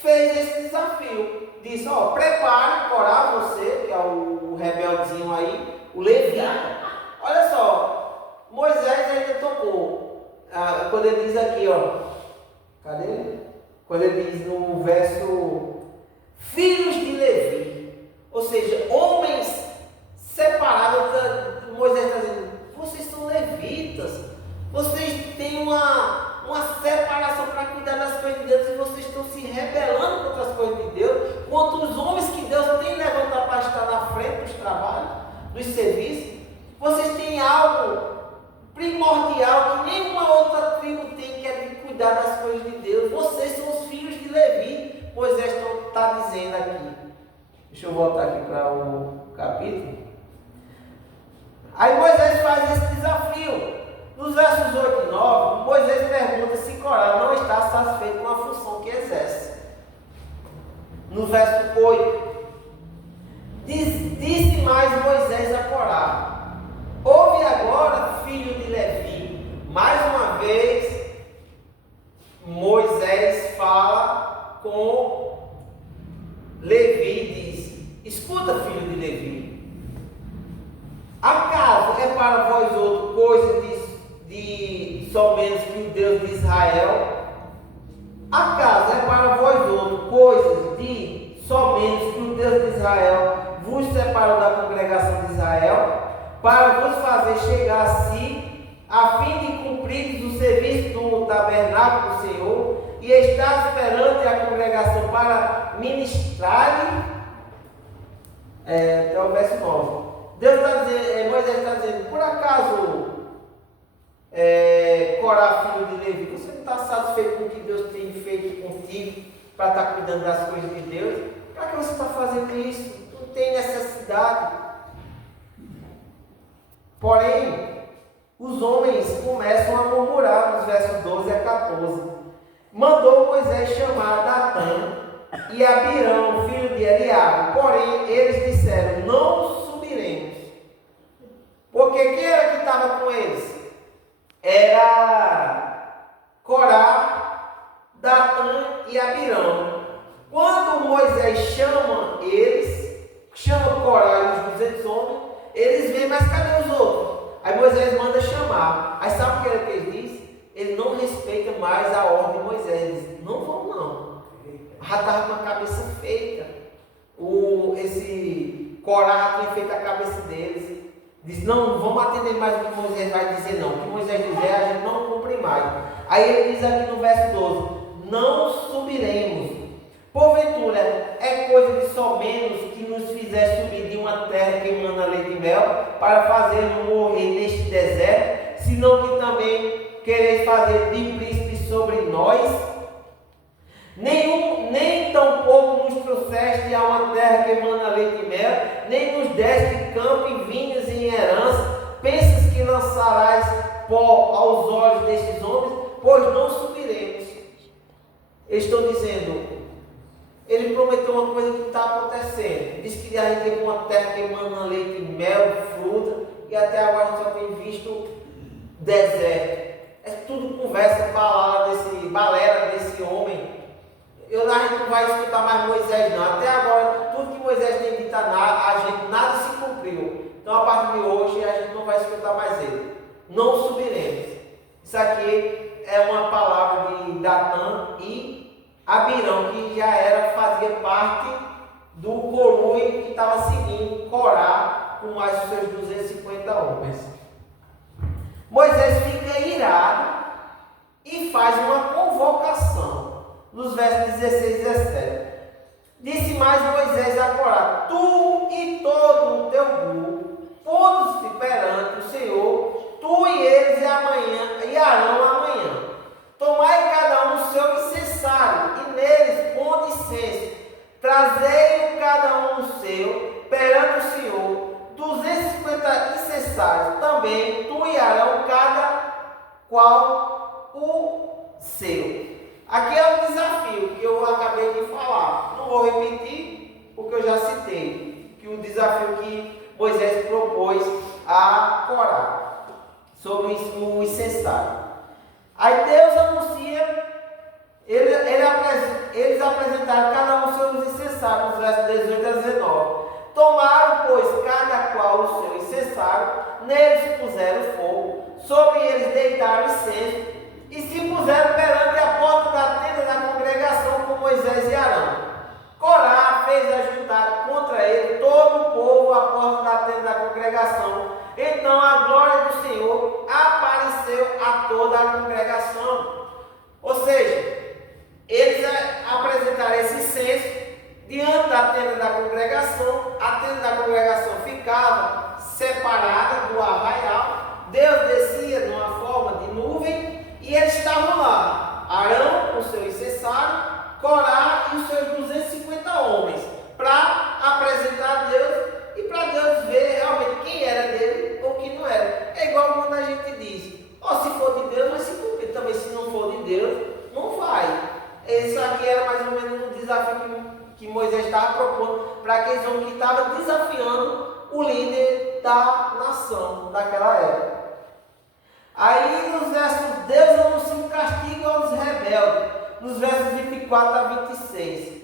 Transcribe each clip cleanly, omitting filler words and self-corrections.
fez esse desafio. Disse, prepare Corá, você, que é o rebeldezinho aí, o leviano. Olha só, Moisés ainda tocou. Quando ele diz aqui, cadê ele? Quando ele diz no verso, filhos de Levi, ou seja, homens separados. Moisés está dizendo, vocês são levitas, vocês têm uma separação para cuidar das coisas de Deus e vocês estão se rebelando contra as coisas de Deus, contra os homens que Deus tem levantado para estar na frente dos trabalhos, dos serviços. Vocês têm algo primordial que nenhuma outra tribo tem, que é de cuidar das coisas de Deus. Vocês são os filhos de Levi. Moisés está dizendo aqui. Deixa eu voltar aqui para o capítulo. Aí Moisés faz esse desafio. Nos versos 8 e 9, Moisés pergunta se Corá não está satisfeito com a função que exerce. No verso 8, disse mais Moisés a Corá: ouve agora, filho de Levi. Mais uma vez, Moisés fala com Levi e diz: escuta, filho de Levi. Acaso é para vós outro coisa de somente que o Deus de Israel? Acaso é para vós outro coisas de somente que o Deus de Israel vos separou da congregação de Israel, para vos fazer chegar a si, a fim de cumprir o serviço do tabernáculo do Senhor, e estar perante a congregação para ministrar-lhe? Até o verso 9. Deus está dizendo, Moisés está dizendo, por acaso Corá, filho de Levi, você não está satisfeito com o que Deus tem feito contigo para estar cuidando das coisas de Deus? Para que você está fazendo isso? Não tem necessidade. Porém, os homens começam a murmurar nos versos 12 a 14. Mandou Moisés chamar Datã e Abirão, filho de Eliabe. Porém, eles disseram: não subiremos. Porque quem era que estava com eles? Era Corá, Datã e Abirão. Quando Moisés chama eles, chama Corá e os 200 homens, eles vêm, mas cadê os outros? Aí Moisés manda chamar. Aí sabe o que ele diz? Ele não respeita mais a ordem de Moisés. Ele diz: não vão não. Já estava com a cabeça feita. Esse Corá já tinha feito a cabeça deles. Diz: não vamos atender mais o que Moisés vai dizer não. O que Moisés dizer a gente não cumpre mais. Aí ele diz aqui no verso 12: não subiremos. Porventura é coisa de só menos que nos fizer subir de uma terra que emana leite e mel, para fazermos morrer neste deserto, senão que também quereis fazer de príncipe sobre nós? Nem tampouco nos trouxeste a uma terra que emana leite e mel, nem nos deste campo e vinhas em herança. Pensas que lançarás pó aos olhos destes homens? Pois não subiremos. Eles estão dizendo, ele prometeu uma coisa que está acontecendo. Diz que a gente tem uma terra que emana leite e mel, fruta, e até agora a gente só tem visto deserto. É tudo conversa, balera desse homem. A gente não vai escutar mais Moisés não. Até agora, tudo que Moisés tem dito a gente, nada se cumpriu. Então a partir de hoje a gente não vai escutar mais ele. Não subiremos. Isso aqui é uma palavra de Datã e Abirão, que já fazia parte do coluio que estava seguindo Corá com mais os seus 250 homens. Moisés fica irado e faz uma convocação nos versos 16 e 17. Disse mais Moisés a Corá: tu e todo o teu grupo, todos perante o Senhor, tu e eles e Arão amanhã. Tomai cada um o seu incensário, e neles ponde incenso. Trazei cada um o seu perante o Senhor, 250 incensários. Também tu e Arão, cada qual o seu. Aqui é o desafio que eu acabei de falar. Não vou repetir, porque eu já citei. Que o desafio que Moisés propôs a Corá sobre o incensário. Aí Deus anuncia, eles apresentaram congregação. Ou seja, eles apresentaram esse censo diante da tenda da congregação. A tenda da congregação ficava separada do arraial. Deus descia numa forma de nuvem e eles estavam lá. Arão, o seu incensário, Corá e os seus 250 homens, para apresentar a Deus e para Deus ver realmente quem era dele ou quem não era. É igual quando a gente diz, se for de Deus, vai se cumprir. Também se não for de Deus, não vai. Isso aqui era mais ou menos um desafio que Moisés estava propondo para aqueles homens que estavam desafiando o líder da nação daquela época. Aí nos versos, Deus anuncia um castigo aos rebeldes, nos versos 24 a 26.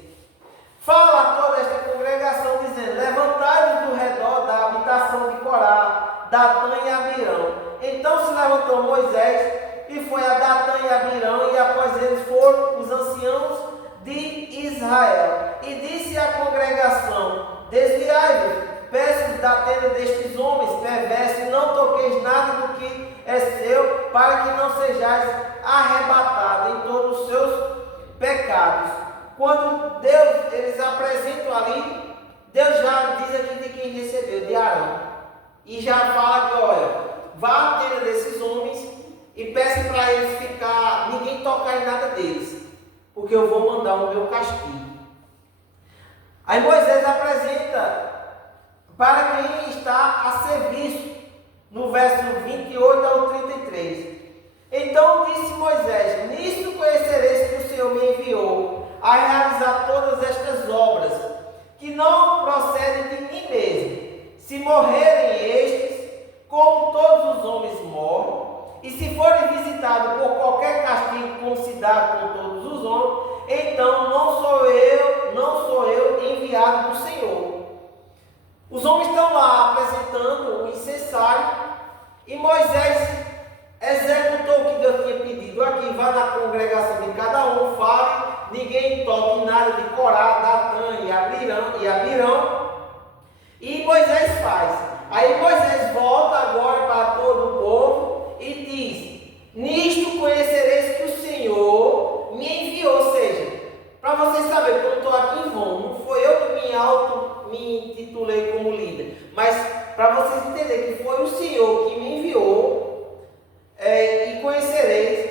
Fala a toda esta congregação, dizendo: levantai-vos do redor da habitação de Corá, Datã e Abirão. Então se levantou Moisés e foi a Datã e Abirão, e após eles foram os anciãos de Israel. E disse à congregação: desviai-vos, peço da tenda destes homens perversos, e não toqueis nada do que é seu, para que não sejais arrebatados em todos os seus pecados. Quando Deus, eles apresentam ali, Deus já diz aqui de quem recebeu, de Arão. E já fala que, olha, vá à tenda desses homens e peça para eles ficar, ninguém tocar em nada deles, porque eu vou mandar o meu castigo. Aí Moisés apresenta para quem está a serviço, no verso 28 ao 33. Então disse Moisés: nisto conhecereis que o Senhor me enviou a realizar todas estas obras, que não procedem de mim mesmo. Se morrerem estes, como todos os homens morrem, e se forem visitados por qualquer castigo como se dá com todos os homens, então não sou eu enviado do Senhor. Os homens estão lá apresentando o incensário e Moisés executou o que Deus tinha pedido. Aqui, vá na congregação de cada um, fale, ninguém toque nada de Corá, Datã e Abirão. E Moisés faz. Aí Moisés volta agora para todo o povo e diz: nisto conhecereis que o Senhor me enviou. Ou seja, para vocês saberem que eu não estou aqui em vão, não foi eu que me intitulei como líder, mas para vocês entenderem que foi o Senhor que me enviou, e conhecereis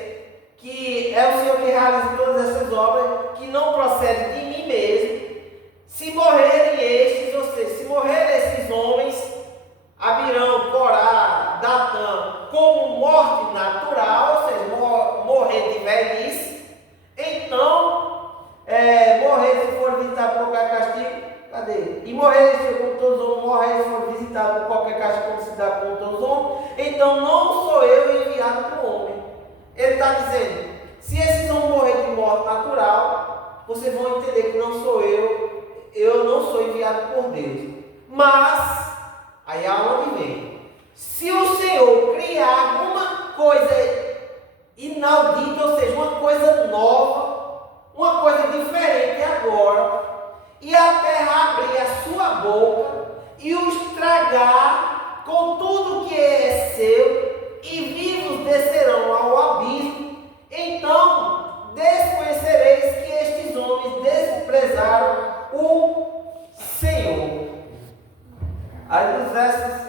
que é o Senhor que realiza todas essas obras, que não procede de mim mesmo. Se morrerem estes, ou seja, se morrerem esses homens, Abirão, Corá, Datã, como morte natural, ou seja, morrer de velhice, então, morrer se for visitar por qualquer castigo, cadê? E morrer se como todos os homens, morrer se for visitar por qualquer castigo como se dá com todos os homens, então não sou eu enviado para o homem. Ele está dizendo: se esses homens morrer de morte natural, vocês vão entender que não sou eu não sou enviado por Deus. Mas, aí aonde vem? Se o Senhor criar alguma coisa inaudita, ou seja, uma coisa nova, uma coisa diferente agora, e a terra abrir a sua boca e os tragar com tudo que é seu, e vivos descerão ao abismo, então desconhecereis que estes homens desprezaram o Senhor. Aí nos versos: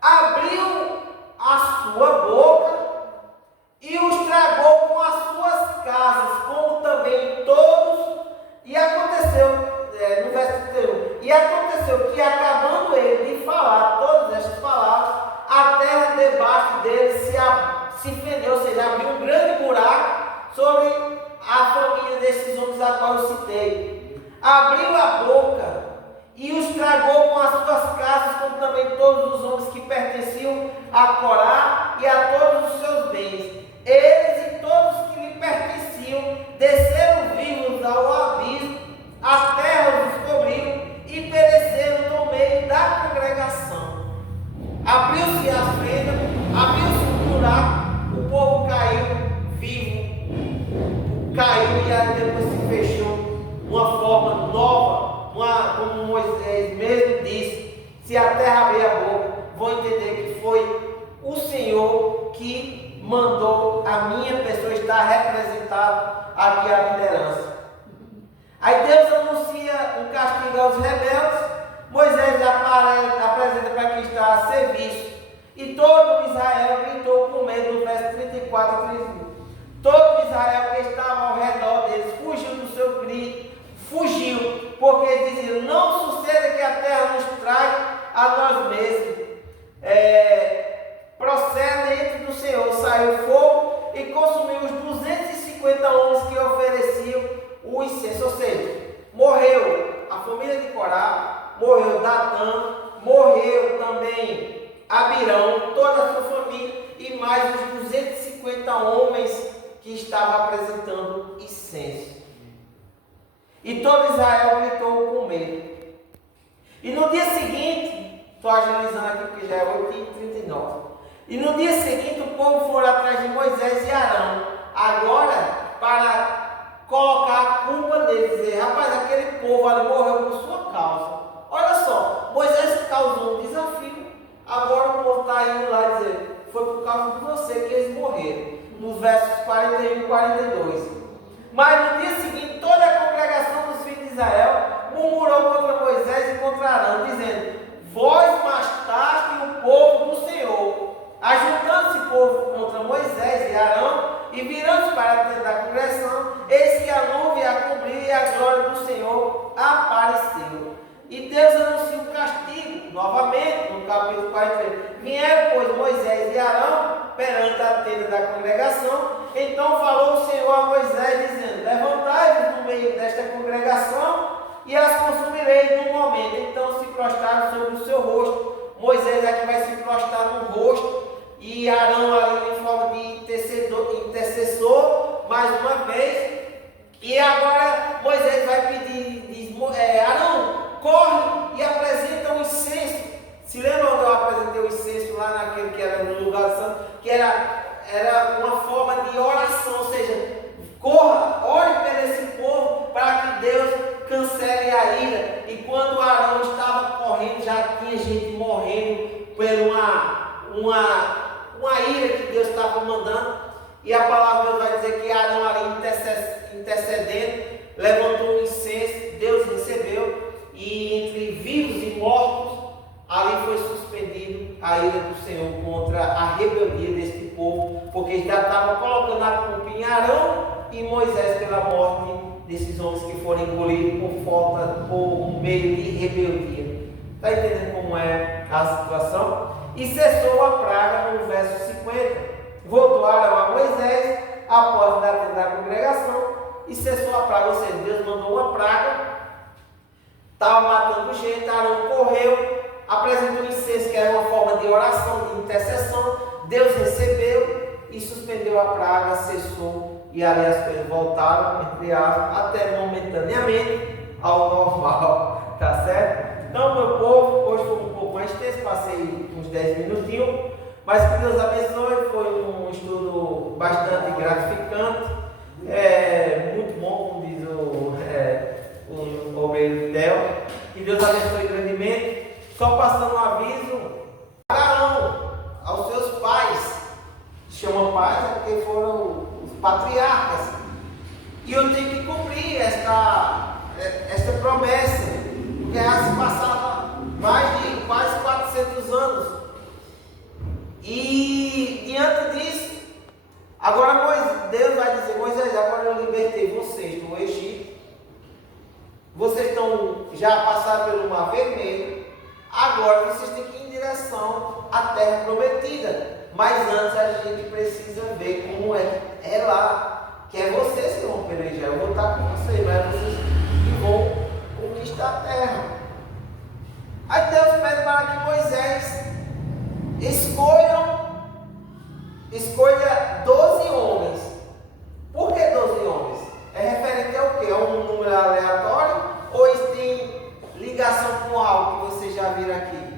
abriu a sua boca e os tragou com as suas casas, como também todos. E aconteceu, no verso 31, e aconteceu que, acabando ele de falar todas estas palavras, a terra debaixo dele se fendeu, ou seja, abriu um grande buraco sobre a família desses homens a qual eu citei. Abriu a boca e os tragou com as suas casas, como também todos os homens que pertenciam a Corá e a todos os seus bens. Eles e todos que lhe pertenciam desceram vivos ao abismo, a terra os cobriu e pereceram no meio da congregação. Abriu-se a fenda, abriu-se o buraco, o povo caiu vivo, caiu e aí depois se fechou. Uma forma nova, como Moisés mesmo disse: se a terra abrir a boca, vão entender que foi o Senhor que mandou a minha pessoa estar representada aqui à liderança. Aí Deus anuncia um castigo aos rebeldes, Moisés apresenta para quem está a serviço, e todo Israel gritou com medo, no verso 34 e 35. Todo Israel que estava ao redor deles fugiu do seu grito, fugiu, porque diziam: não suceda que a terra nos traga a nós mesmos. Procede do Senhor, saiu fogo e consumiu os 250 homens que ofereciam o incenso. Ou seja, morreu a família de Corá, morreu Datã, morreu também Abirão, toda a sua família, e mais os 250 homens que estavam apresentando incenso. E todo Israel gritou com medo. E no dia seguinte, estou agilizando aqui porque já é 8h39. E no dia seguinte o povo foi atrás de Moisés e Arão, agora para colocar a culpa deles, dizer: rapaz, aquele povo ali morreu por sua causa. Olha só, Moisés causou um desafio, agora o povo está indo lá dizer: foi por causa de você que eles morreram. Nos versos 41 e 42. Mas no dia seguinte, toda a congregação dos filhos de Israel murmurou contra Moisés e contra Arão, dizendo: vós mataste o povo do Senhor. Ajuntando-se o povo contra Moisés e Arão, e virando-se para a tenda da congregação, eis que a nuvem a cobriu e a glória do Senhor apareceu. E Deus anuncia um castigo, novamente, no capítulo 43. Vieram, pois, Moisés e Arão perante a tenda da congregação. Então falou o Senhor a Moisés, dizendo: levantai-vos no meio desta congregação e as consumireis num momento. Então se prostraram sobre o seu rosto. Moisés aqui vai se prostrar no rosto, e Arão ali em forma de intercessor, mais uma vez. E agora Moisés vai pedir, diz: Arão, corre e apresenta o incenso. Se lembra quando eu apresentei o incenso lá naquele que era no lugar santo, que era uma forma de oração, ou seja, corra, ore por esse povo para que Deus cancele a ira. E quando Arão estava correndo, já tinha gente morrendo por uma ira que Deus estava mandando. E a palavra de Deus vai dizer que Arão ali intercedendo, levantou um incenso, Deus recebeu, e entre vivos e mortos, ali foi suspendido a ira do Senhor contra a rebeldia deste povo, porque já estava colocando a culpa em Arão e Moisés pela morte desses homens que foram engolidos por meio de rebeldia. Está entendendo como é a situação? E cessou a praga no verso 50. Voltou Arão a Moisés à porta da tenda da congregação e cessou a praga. Ou seja, Deus mandou uma praga, estava matando gente. Arão correu, apresentou incenso, que era uma forma de oração, de intercessão. Deus recebeu e suspendeu a praga, cessou, e ali as coisas voltaram, entre aspas, até momentaneamente ao normal. Tá certo? Então, meu povo, hoje foi um pouco mais extenso, passei uns 10 minutinhos, mas que Deus abençoe. Foi um estudo bastante gratificante, muito bom, como diz o obreiro Del. Que Deus abençoe grandemente. Só passando um aviso: Arão, aos seus pais, chama pais porque foram os patriarcas, e eu tenho que cumprir esta promessa, porque já se passava mais de quase 400 anos, e diante disso, agora Deus vai dizer: Moisés, agora eu libertei vocês do Egito, vocês já passaram pelo Mar Vermelho, agora vocês têm que ir em direção à terra prometida. Mas antes a gente precisa ver como é lá, que é vocês que vão pelejar. Eu vou estar com vocês, mas é vocês que vão conquistar a terra. Aí Deus pede para que Moisés escolha 12 homens. Por que 12 homens? É referente ao quê? A um número aleatório? Ou isso tem ligação com algo que vocês já viram aqui?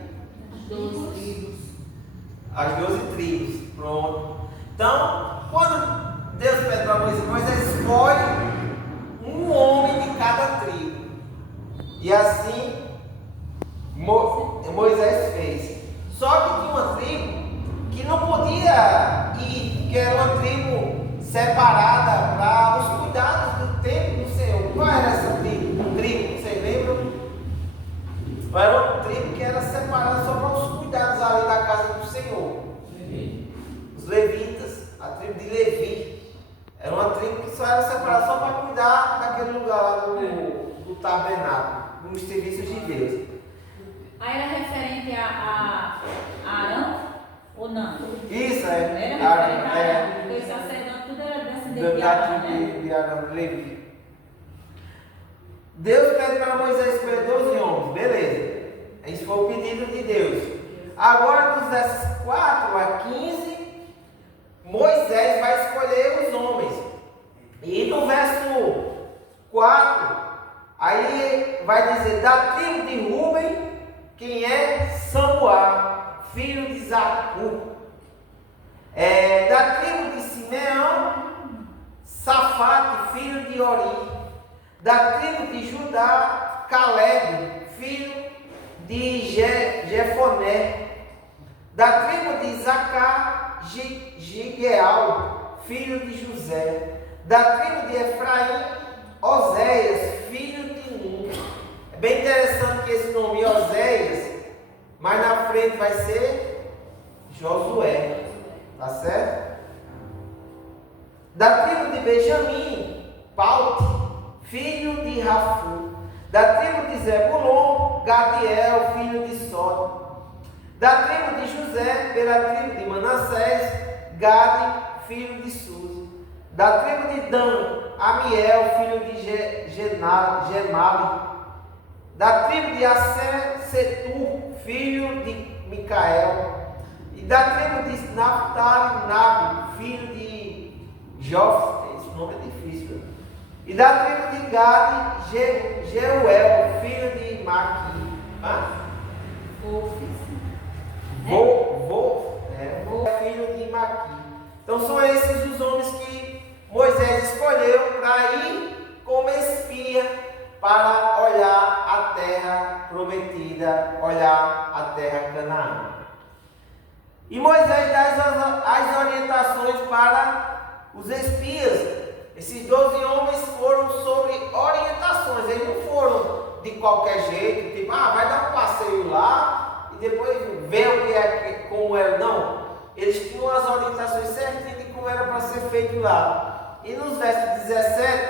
As 12 tribos, pronto. Então, quando Deus pede para Moisés escolhe um homem de cada tribo. E assim Moisés fez. Só que tinha uma tribo que não podia ir, que separada para os cuidados do templo do Senhor. Qual era essa tribo? Vocês lembram? Era uma tribo que era separada só para os cuidados ali da casa do Senhor. Os levitas, a tribo de Levi. Era uma tribo que só era separada só para cuidar daquele lugar lá do tabernáculo, dos serviços de Deus. Aí era referente a Arão ou não? Isso, Era referente a Arão, porque os sacerdotes tudo era descendente de Arão, né? De Arão, de Levi. Deus pede para Moisés escolher 12 homens, beleza. Esse foi o pedido de Deus. Agora, dos versos 4 a 15, Moisés vai escolher os homens. E no verso 4, aí vai dizer: da tribo de Rúben, quem é? Samuá, filho de Zacur. Da tribo de Simeão, Safate, filho de Ori. Da tribo de Judá, Caleb, filho de Jefoné. Da tribo de Isacar, Gigeal, filho de José. Da tribo de Efraim, Oséias, filho de Nun. É bem interessante que esse nome Oséias, mais na frente vai ser Josué, tá certo? Da tribo de Benjamim, Paute, filho de Rafu. Da tribo de Zebulon, Gadiel, filho de Sod. Da tribo de José, pela tribo de Manassés, Gade, filho de Suzi. Da tribo de Dan, Amiel, filho de Gemali. Da tribo de Asser, Setur, filho de Micael. E da tribo de Naphtali, Nabi, filho de Jof. Esse nome é difícil. E da tribo de Gade, Jeuel, filho de Maqui. Filho de Maqui. Então são esses os homens que Moisés escolheu para ir como espia para olhar a terra prometida, olhar a terra Canaã. E Moisés dá as orientações para os espias. Esses 12 homens foram sobre orientações, eles não foram de qualquer jeito, tipo, vai dar um passeio lá e depois ver o que é, como era. Não, eles tinham as orientações certinhas de como era para ser feito lá. E nos versos 17,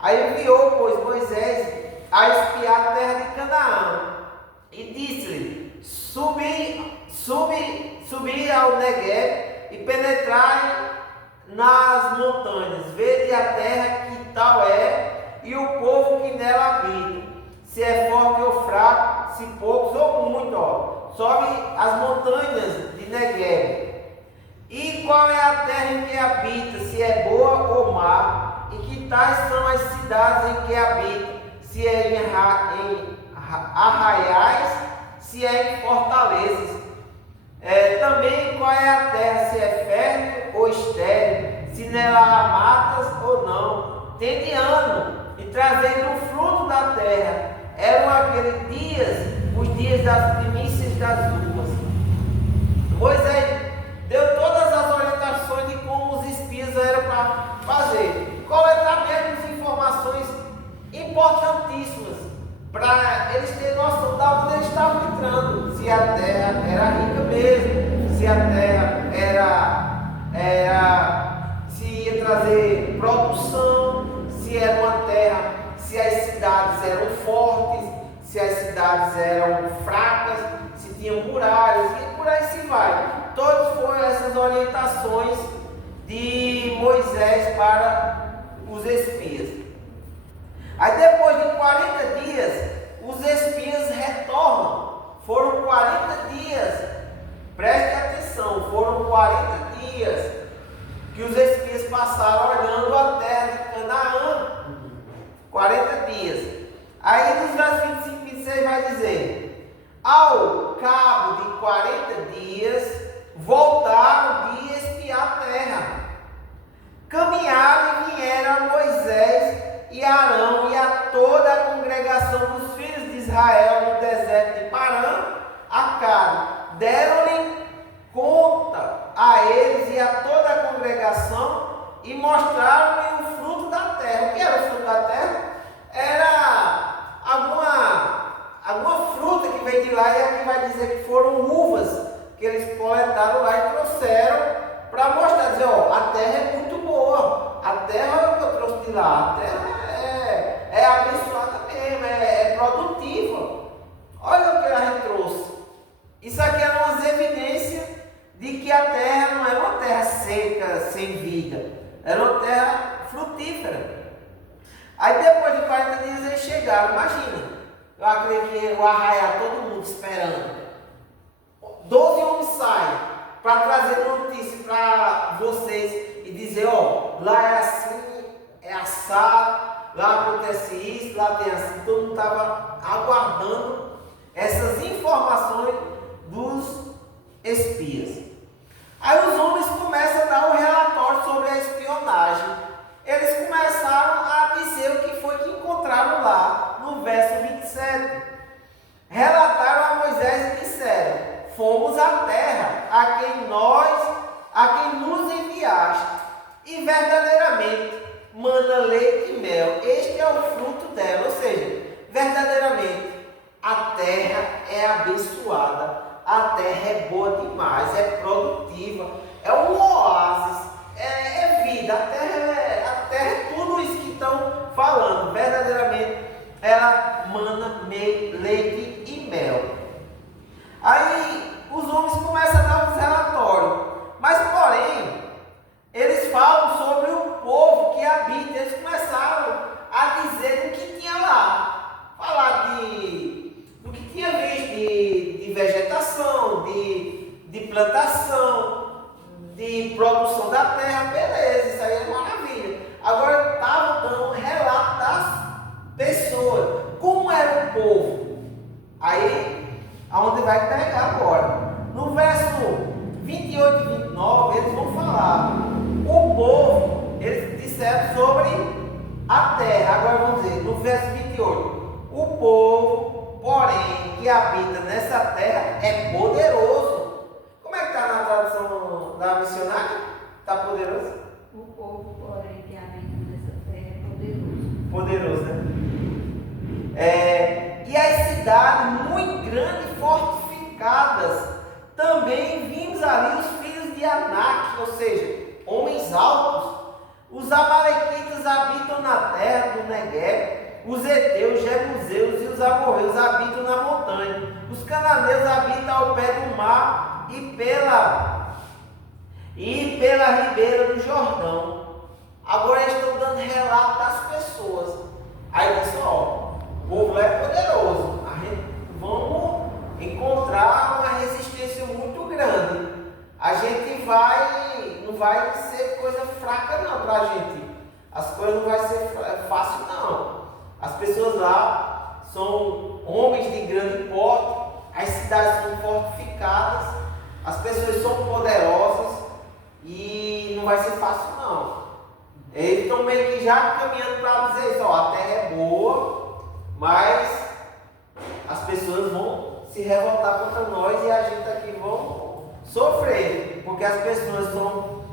aí enviou, pois, Moisés a espiar a terra de Canaã e disse-lhe: subi ao Negueb e penetrai nas montanhas, vede a terra que tal é, e o povo que nela habita, se é forte ou fraco, se poucos ou muitos. Sobe as montanhas de Negueb. E qual é a terra em que habita, se é boa ou má, e que tais são as cidades em que habita, se é em arraiais, se é em fortalezas. Também qual é a terra, se é fértil ou estéril, se nela há matas ou não. Tende ano e trazendo o fruto da terra. Eram aqueles dias, os dias das primícias das uvas. Moisés deu todas as orientações de como os espias eram para fazer. Coletar mesmo informações importantíssimas para eles terem noção de onde eles estavam entrando. Se a terra era rica mesmo, se a terra se ia trazer produção, se era uma terra, se as cidades eram fortes, se as cidades eram fracas, se tinham muralhas, e por aí se vai. Todas foram essas orientações de Moisés para os espias. Aí depois de 40 dias, os espias retornam. Foram 40 dias, preste atenção, foram 40 dias que os espias passaram olhando a terra de Canaã. 40 dias. Aí nos versos 25 e 26 vai dizer: ao cabo de 40 dias, voltaram de espiar a terra. Caminharam e vieram a Moisés e Arão e a toda a congregação dos filhos de Israel no deserto de Parã, a Cade. Deram-lhe conta a eles e a toda a congregação e mostraram o fruto da terra. O que era o fruto da terra? Era alguma fruta que veio de lá, e aqui vai dizer que foram uvas que eles coletaram lá e trouxeram para mostrar, dizer, ó, a terra é muito boa, a terra que eu trouxe de lá, a terra é abençoada mesmo, é produtiva. Olha o que a gente trouxe. Isso aqui é uma evidência de que a terra não é uma terra seca, sem vida, era uma terra frutífera. Aí depois de 40 dias eles chegaram, imagina, eu acredito que o arraial, todo mundo esperando. 12 homens saem para trazer notícia para vocês e dizer, ó, lá é assim, é assado, lá acontece isso, lá tem assim. Todo mundo estava aguardando essas informações dos espias. Aí os homens começam a dar um relatório sobre a espionagem. Eles começaram a dizer o que foi que encontraram lá no verso 27. Relataram a Moisés e disseram: fomos à terra a quem nos enviaste, e verdadeiramente mana leite e mel. Este é o fruto dela. Ou seja, verdadeiramente a terra é abençoada, a terra é boa demais, é produtiva, é um oásis, é vida. A terra é tudo isso que estão falando. Verdadeiramente ela mana leite e mel. Aí os homens começam a dar uns relatórios, mas porém eles falam sobre o povo que habita. Eles começaram a dizer do que tinha lá, falar do que tinha visto de vegetação, de plantação, de produção da terra. Beleza, isso aí é maravilha. Agora estavam dando um relato das pessoas, como era o povo. Aí, aonde vai pegar agora? No verso 28 e 29, eles vão falar. O povo, eles disseram sobre a terra. Agora vamos dizer, no verso 28, o povo, porém, que habita nessa terra é poderoso. Como é que está na tradução da missionária? Está poderoso? O povo, porém, que habita nessa terra é poderoso. Poderoso, né? E as cidades muito grandes e fortificadas, também vimos ali os filhos de Anak, ou seja, homens altos. Os amalequitas habitam na terra do Negueb, os heteus, jebuseus e os amorreus habitam na montanha, os cananeus habitam ao pé do mar e pela ribeira do Jordão. Agora eles estão dando relato das pessoas. Aí diz, ó, o povo lá é poderoso, vamos encontrar uma resistência muito grande. A gente não vai ser coisa fraca não para a gente. As coisas não vai ser fácil não. As pessoas lá são homens de grande porte, as cidades são fortificadas, as pessoas são poderosas e não vai ser fácil não. Eles estão meio que já caminhando para dizer isso, ó, a terra é boa, mas as pessoas vão se revoltar contra nós e a gente aqui vão sofrer, porque as pessoas são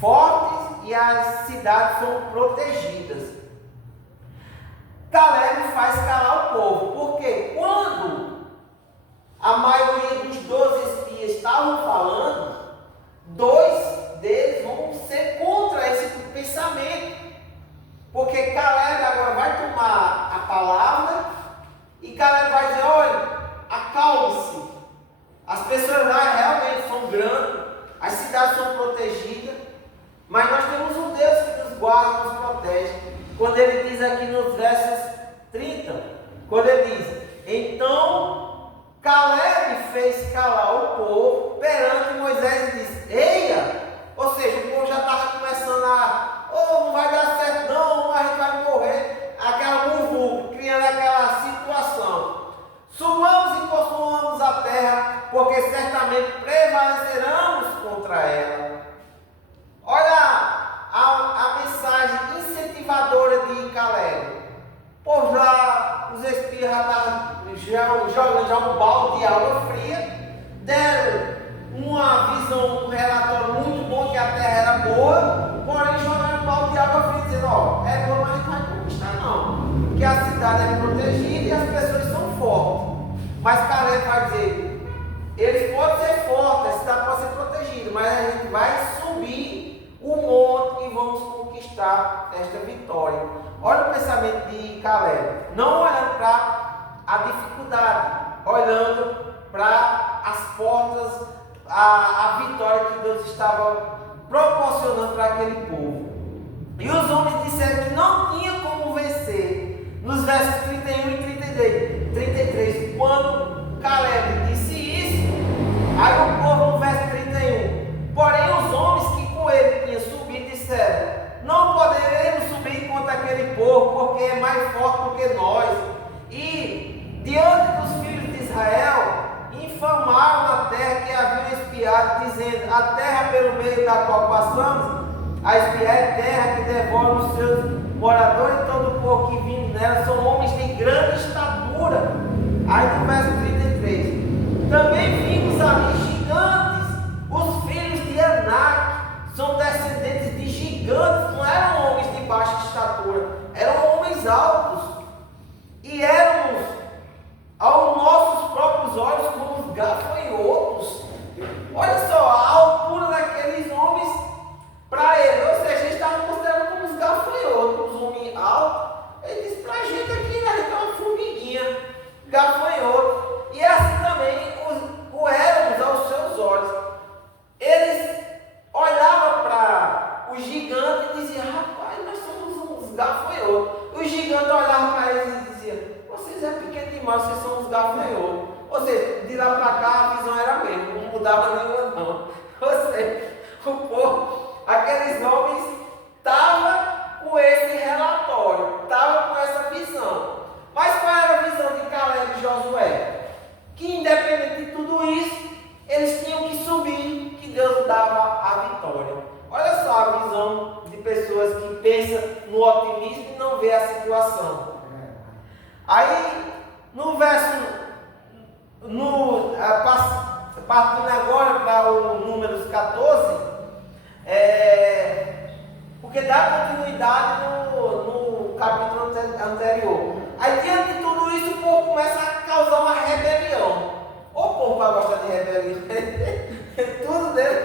fortes e as cidades são protegidas. Caleb faz calar o povo, porque quando a maioria dos 12 espias estavam falando, 2 deles vão ser contra esse pensamento, porque Caleb agora vai tomar a palavra e Caleb vai dizer, olha, acalme-se, as pessoas lá realmente são grandes, as cidades são protegidas, mas nós temos um Deus que nos guarda, nos protege. Quando ele diz aqui nos versos 30, quando ele diz, então Caleb fez calar o povo perante Moisés e disse, eia, ou seja, o povo já estava começando não vai dar certo não, a gente vai morrer, aquela muvuca, criando aquela situação. Subamos e possuamos a terra, porque certamente prevaleceremos contra ela. Olha a mensagem incentivadora de Caleb. Por lá, os espias já jogando já um balde de água fria, deram uma visão, um relatório muito bom que a terra era boa, porém jogaram balde de água fria, dizendo, ó, é bom, mas a gente vai conquistar não. Porque a cidade é protegida e as pessoas são fortes. Mas Caleb vai dizer, eles podem ser fortes, a cidade pode ser protegida, mas a gente vai subir o monte e vamos conquistar esta vitória. Olha o pensamento de Caleb, não olhando para a dificuldade, olhando para as portas, a vitória que Deus estava proporcionando para aquele povo. E os homens disseram que não tinha como vencer. Nos versos 31 e 33, quando Caleb disse isso, aí o povo no verso 31, porém os homens que com ele tinham subido disseram, não poderemos subir contra aquele povo, porque é mais forte do que nós. E diante dos filhos de Israel, infamaram a terra que haviam espiado, dizendo, a terra pelo meio da qual passamos, a espiar é terra que devora os seus moradores, e todo o povo que vive nela são homens de grande estatura. Aí no verso 33, também vimos ali gigantes, os filhos de Anak, são descendentes de gigantes, não eram homens de baixa estatura, eram homens altos, e éramos aos nossos próprios olhos como os gafanhotos. Olha só, a altura daqueles homens para ele, ou seja, eles estavam considerando como os gafanhotos, os homens altos. Ele disse para a gente aqui, a gente é uma formiguinha, gafanhoto. E assim também o éramos aos seus olhos. Eles olhavam para o gigante e diziam, rapaz, nós somos uns gafanhotos. E o gigante olhava para eles e dizia, vocês é pequeno demais, vocês são uns gafanhotos. Ou seja, de lá para cá a visão era a mesma, não mudava nenhuma não. Ou seja, o povo, aqueles homens estavam com esse relatório, estavam com essa visão. Mas qual era a visão de Caleb e Josué? Que independente de tudo isso, eles tinham que subir, que Deus dava a vitória. Olha só a visão de pessoas que pensam no otimismo e não vê a situação. Aí, no verso, partindo agora para o Números 14, porque dá continuidade no capítulo anterior. Aí, diante de tudo isso, o povo começa a causar uma rebelião. O povo vai gostar de rebelião. Tudo dele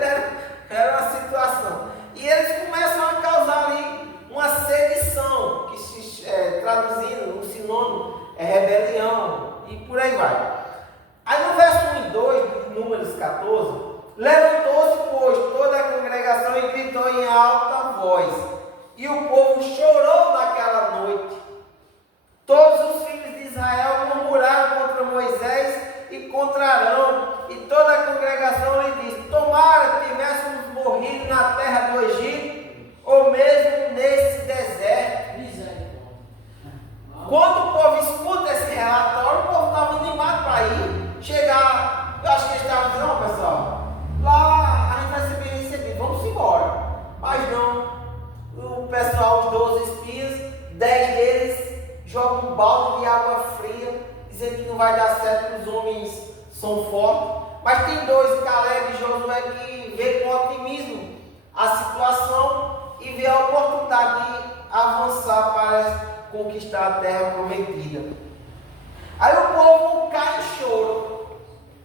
era uma situação. E eles começam a causar ali uma sedição, que se traduzindo, um sinônimo é rebelião, e por aí vai. Aí no verso 1 e 2, de Números 14, levantou-se, pois, toda a congregação e gritou em alta voz, e o povo chorou naquela noite. Todos os filhos de Israel murmuraram contra Moisés e contra Arão, e toda a congregação lhe disse, tomara que tivéssemos morrido na terra do Egito, ou mesmo nesse deserto. Quando o povo escuta esse relatório, o povo estava animado para ir, chegar, eu acho que eles estavam dizendo, não pessoal, lá a gente vai ser bem recebido, vamos embora. Mas não, o pessoal, os 12 espias, 10 deles jogam um balde de água fria, dizendo que não vai dar certo, que os homens são fortes. Mas tem dois, Caleb e Josué, que vê com otimismo a situação e vê a oportunidade de avançar para conquistar a terra prometida. Aí o povo cai em choro,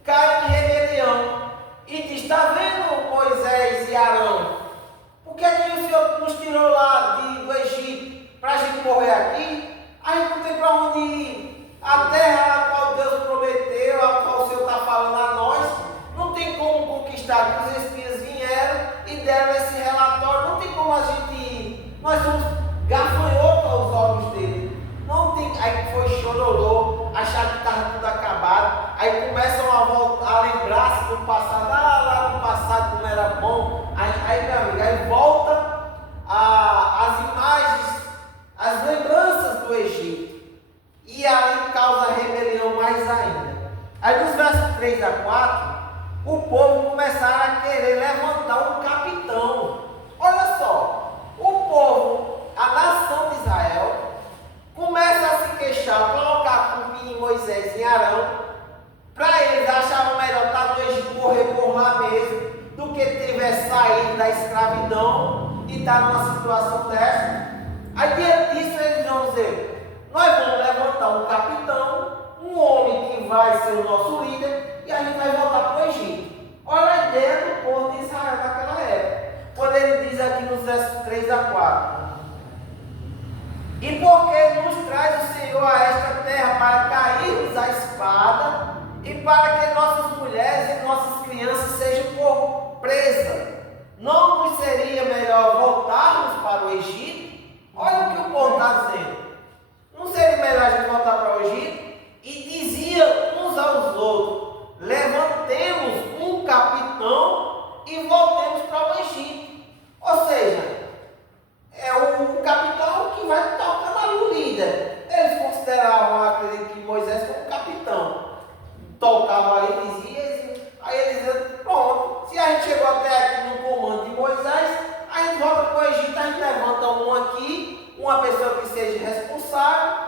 cai em rebelião e diz, está vendo Moisés e Arão? Por que o Senhor nos tirou lá do Egito para a gente morrer aqui? A gente não tem para onde ir. A terra a qual Deus prometeu, a qual o Senhor está falando a nós, não tem como conquistar. Os espias vieram e deram esse relatório, não tem como a gente ir. Nós somos gafanhotos aos olhos dele. Não tem. Aí foi chororô, achar que estava tudo acabado. Aí começam a lembrar-se do passado. Lá no passado como era bom. Aí meu amigo, aí volta as imagens, as lembranças do Egito. E aí causa rebelião mais ainda. Aí nos versos 3 a 4, o povo começaram a querer levantar um capitão. Olha só, o povo, a nação de Israel, começa a se queixar, colocar a culpa em Moisés e em Arão. Para eles achavam melhor estar no Egito, morrer por lá mesmo, do que tiver saído da escravidão. E porque nos traz o Senhor a esta terra para cairmos a espada e para que nossas mulheres e nossas crianças sejam por presa, não nos seria melhor voltarmos para o Egito? Olha o que o povo está dizendo. Não seria melhor a gente voltar para o Egito? E dizia uns aos outros: levantemos um capitão e voltemos para o Egito. Ou seja, é o capitão que vai tocando ali o líder. Eles consideravam, acredito, que Moisés como capitão. Tocava ali, dizia, aí eles diziam: pronto, se a gente chegou até aqui no comando de Moisés, a gente volta para o Egito, a gente levanta um aqui, uma pessoa que seja responsável,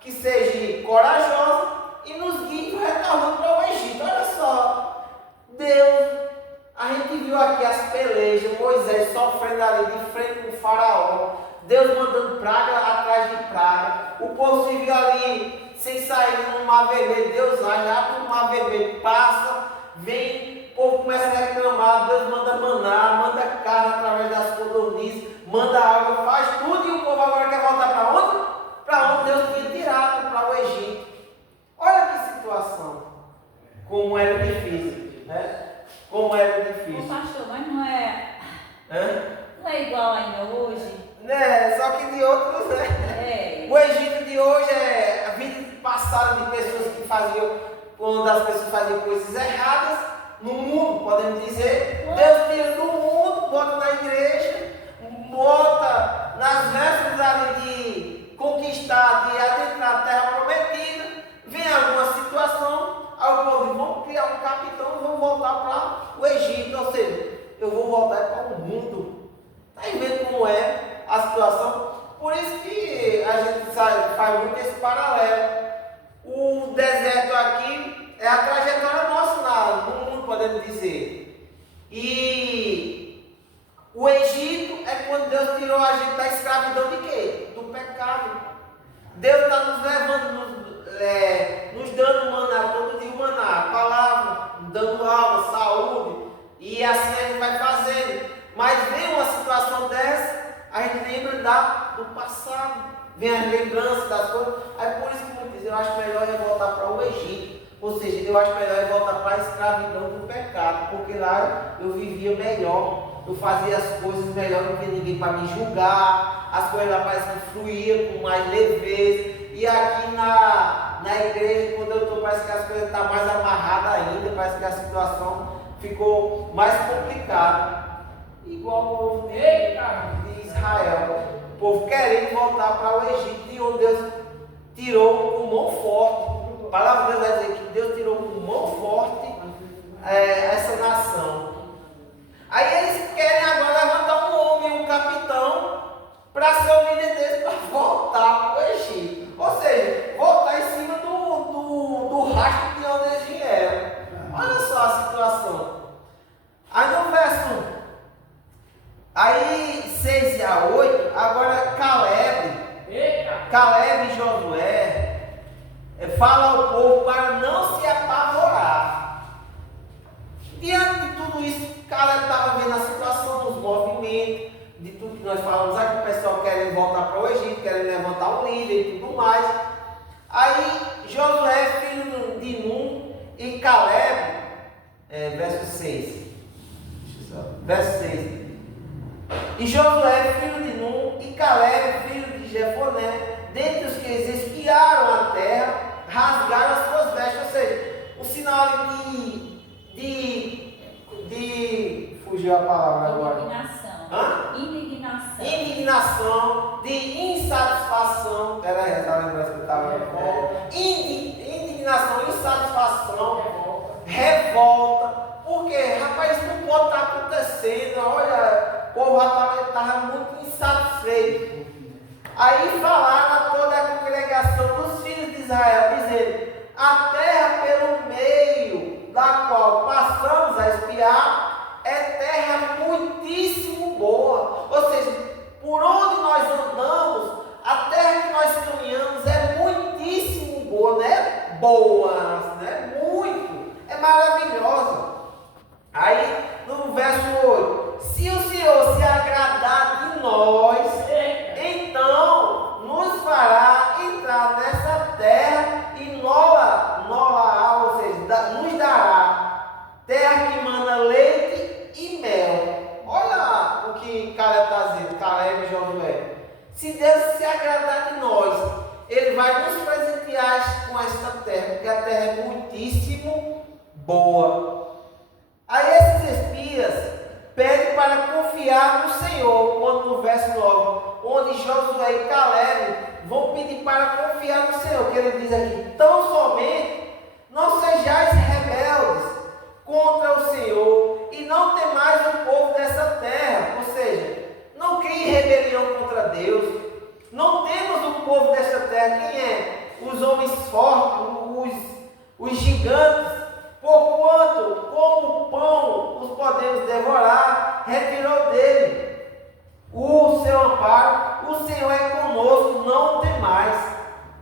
que seja corajosa e nos guie retornando para o Egito. Olha só, Deus, a gente viu aqui as pelejas, Moisés sofrendo ali de frente com o faraó, Deus mandando praga atrás de praga, o povo se viu ali sem sair no mar vermelho, Deus abre o mar vermelho, passa, vem, o povo começa a reclamar, Deus manda maná, manda carne através das codornizes, manda água, faz tudo e o povo agora quer voltar para onde? Para onde Deus tinha tirado, para o Egito. Olha que situação, como era difícil, né? Como era difícil. Pastor, mas não é... Hã? Não é igual ainda hoje? Né? Só que de outros, né? É. O Egito de hoje é a vida passada de pessoas que faziam, quando as pessoas faziam coisas erradas no mundo, podemos dizer. Deus tira do mundo, bota na igreja, bota nas vésperas ali de conquistar, de adentrar a terra prometida. Vem alguma situação, aí o povo diz: vamos criar um capitão e vamos voltar para o Egito. Ou seja, eu vou voltar para o mundo. Está vendo como é a situação? Por isso que a gente faz muito esse paralelo. O deserto aqui é a trajetória nossa no mundo, podemos dizer. E o Egito é quando Deus tirou a gente da escravidão de quê? Do pecado. Deus está nos levando, nos dando maná, todo dia maná, palavra, dando alma, saúde, e assim a gente vai fazendo. Mas vem uma situação dessa, a gente lembra do passado, vem as lembranças das coisas. Aí por isso que muitos dizem: eu acho melhor eu voltar para o Egito. Ou seja, eu acho melhor eu voltar para a escravidão do pecado, porque lá eu vivia melhor, eu fazia as coisas melhor, não tinha ninguém para me julgar, as coisas lá parecem que fluíam com mais leveza. E aqui na igreja, quando eu estou, parece que as coisas estão mais amarradas ainda, parece que a situação ficou mais complicada. Igual o povo de Israel, o povo querendo voltar para o Egito, de onde Deus tirou com mão forte. A palavra de Deus vai dizer que Deus tirou com mão forte essa nação. Aí eles querem agora levantar um homem, um capitão, para ser o líder deles, para voltar para o Egito. Ou seja, voltar em cima do rastro de onde eles vieram. Olha só a situação. Aí no verso 6 a 8, agora Caleb e Josué fala ao povo para não se apavorar. Diante de tudo isso, Caleb estava vendo a situação dos movimentos, de tudo que nós falamos aqui, o pessoal querendo voltar para o Egito, querendo levantar um líder e tudo mais. Aí Josué, filho de Nun, e Caleb, verso 6. Verso 6. E Josué, filho de Nun, e Caleb, filho de Jefoné, dentre os que espiaram a terra, rasgaram as suas vestes. Ou seja, um sinal de fugiu a palavra agora. Indignação, de insatisfação. Era essa a lembrança que eu estava indignação, insatisfação, revolta. Porque, rapaz, isso não pode estar acontecendo. Olha, o povo estava muito insatisfeito. Aí falaram a toda a congregação dos filhos de Israel, dizendo: a terra pelo meio da qual passamos a espiar é terra muitíssimo boa. Ou seja, por onde nós andamos, a terra que nós caminhamos é muitíssimo boa, não é boa, né? Muito, é maravilhosa. Aí no verso 8: se o Senhor se agradar de nós, então nos agradar de nós, Ele vai nos presentear com esta terra, porque a terra é muitíssimo boa. Aí esses espias pedem para confiar no Senhor, quando no verso 9, onde Josué e Caleb vão pedir para confiar no Senhor, que ele diz aqui: tão somente não sejais rebeldes contra o Senhor e não temais o povo dessa terra. Ou seja, não crie rebelião contra Deus. Não temos o povo desta terra. Quem é? Os homens fortes, os gigantes. Porquanto, como o pão os podemos devorar, retirou dele o seu amparo. O Senhor é conosco, não temais.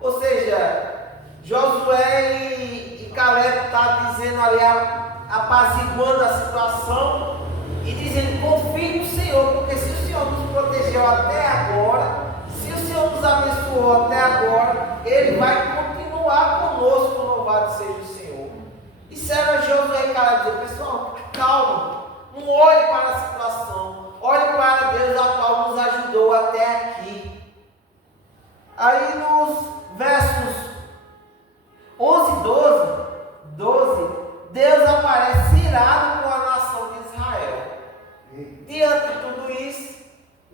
Ou seja, Josué e Caleb estão dizendo ali, apaziguando a situação e dizendo: confie no Senhor, porque se o Senhor nos protegeu até agora, se o Senhor nos abençoou até agora, Ele vai continuar conosco. Louvado seja o Senhor. Isso era Josué e Caleb dizer: pessoal, calma, não olhe para a situação, olhe para Deus, a qual nos ajudou até aqui. Aí nos versos 11 e 12, Deus aparece irado com a nação de Israel. Diante de tudo isso,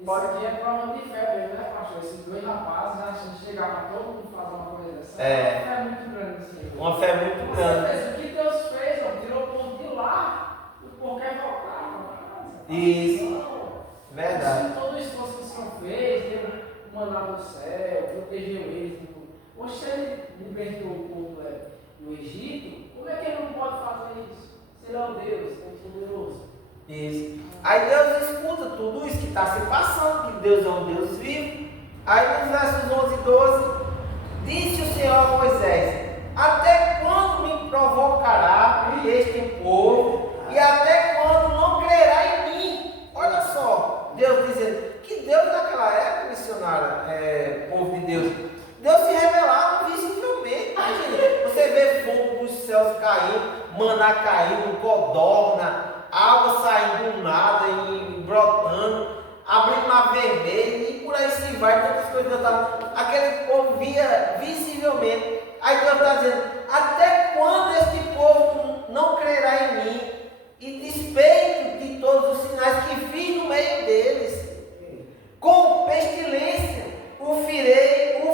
pode aqui é prova de fé mesmo, né, pastor? Esses dois rapazes acham de chegar para todo mundo fazer uma coisa dessa. É. Uma fé muito grande, Senhor. Uma fé muito grande. O que Deus fez, ó, tirou o povo de lá, o povo quer voltar. Isso. Verdade. Se todo o esforço que o Senhor fez, deu um maná do céu, protegeu eles. Poxa, ele libertou o povo do Egito, como é que ele não pode fazer isso? Se ele é o Deus, Todo-Poderoso. Isso. Aí Deus escuta tudo isso que está se passando, que Deus é um Deus vivo. Aí nos versos 11 e 12, disse o Senhor a Moisés: até quando me provocará este povo, e até quando não crerá em mim? Olha só, Deus dizendo que Deus naquela época, missionária, povo de Deus se revelava visivelmente. Imagina, você vê fogo dos céus caindo, maná caindo, codorna, água saindo do nada e brotando, abrindo mar vermelho e por aí se vai, tantas coisas. Aquele povo via visivelmente. Aí Deus está dizendo: até quando este povo não crerá em mim, e despeito de todos os sinais que fiz no meio deles? Com pestilência o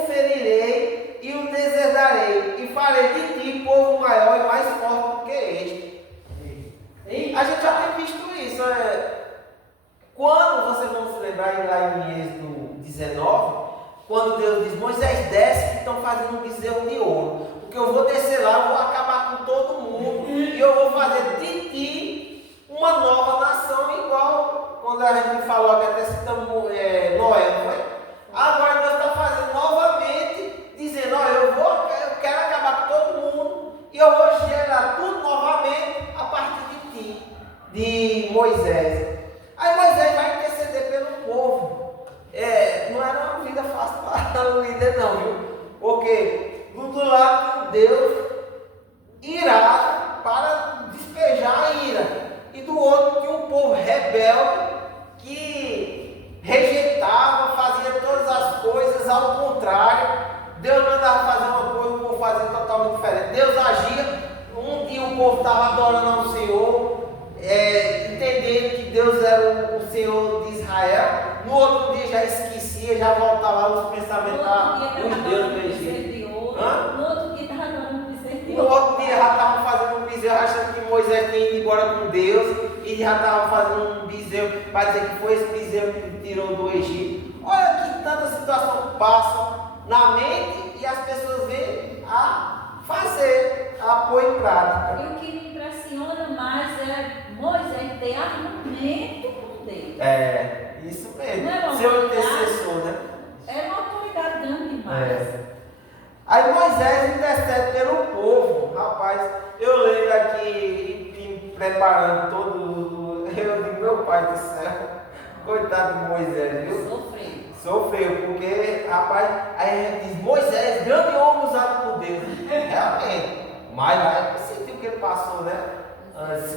ferirei e o deserdarei, e farei de ti povo maior e mais forte do que este. A gente já tem visto isso. Quando vocês vão se lembrar lá em Êxodo 19, quando Deus diz: Moisés, desce, que estão fazendo um bezerro de ouro, porque eu vou descer lá, eu vou acabar com todo mundo, e eu vou fazer de ti uma nova nação, igual quando a gente falou que até citamos Noé, não foi? Agora Deus está fazendo novamente, dizendo: olha, eu quero acabar com todo mundo, e eu vou gerar tudo novamente a partir de ti, de Moisés. Aí Moisés vai interceder pelo povo. Não era uma vida fácil para o líder não, viu? Porque do lado de Deus irado para despejar a ira, e do outro tinha um povo rebelde que rejeitava, fazia todas as coisas ao contrário. Deus mandava fazer uma coisa, o povo fazia totalmente diferente. Deus agia, um dia o povo estava adorando ao Senhor, entendendo que Deus era o Senhor de Israel. No outro dia já esquecia, já voltava lá os pensamentos os deuses do Egito. No outro dia estava adorando o bezerro de No ouro. outro dia já estavam fazendo um bezerro, achando que Moisés tinha ido embora com Deus, e já estavam fazendo um bezerro para dizer que foi esse bezerro que tirou do Egito. Olha que tanta situação passa na mente e as pessoas vêm a fazer, a pôr em prática. E o que me impressiona mais é Moisés ter argumento com Deus. Isso mesmo. Não é uma Seu autoridade? intercessor, né? É uma autoridade grande demais. Aí Moisés intercede pelo povo. Rapaz, eu lembro aqui, preparando todo. Eu digo: meu pai do céu, coitado de Moisés, viu? Sofreu, porque, rapaz, aí ele diz: Moisés, grande homem usado por Deus. Realmente, mas vai sentir o que ele passou, né? Se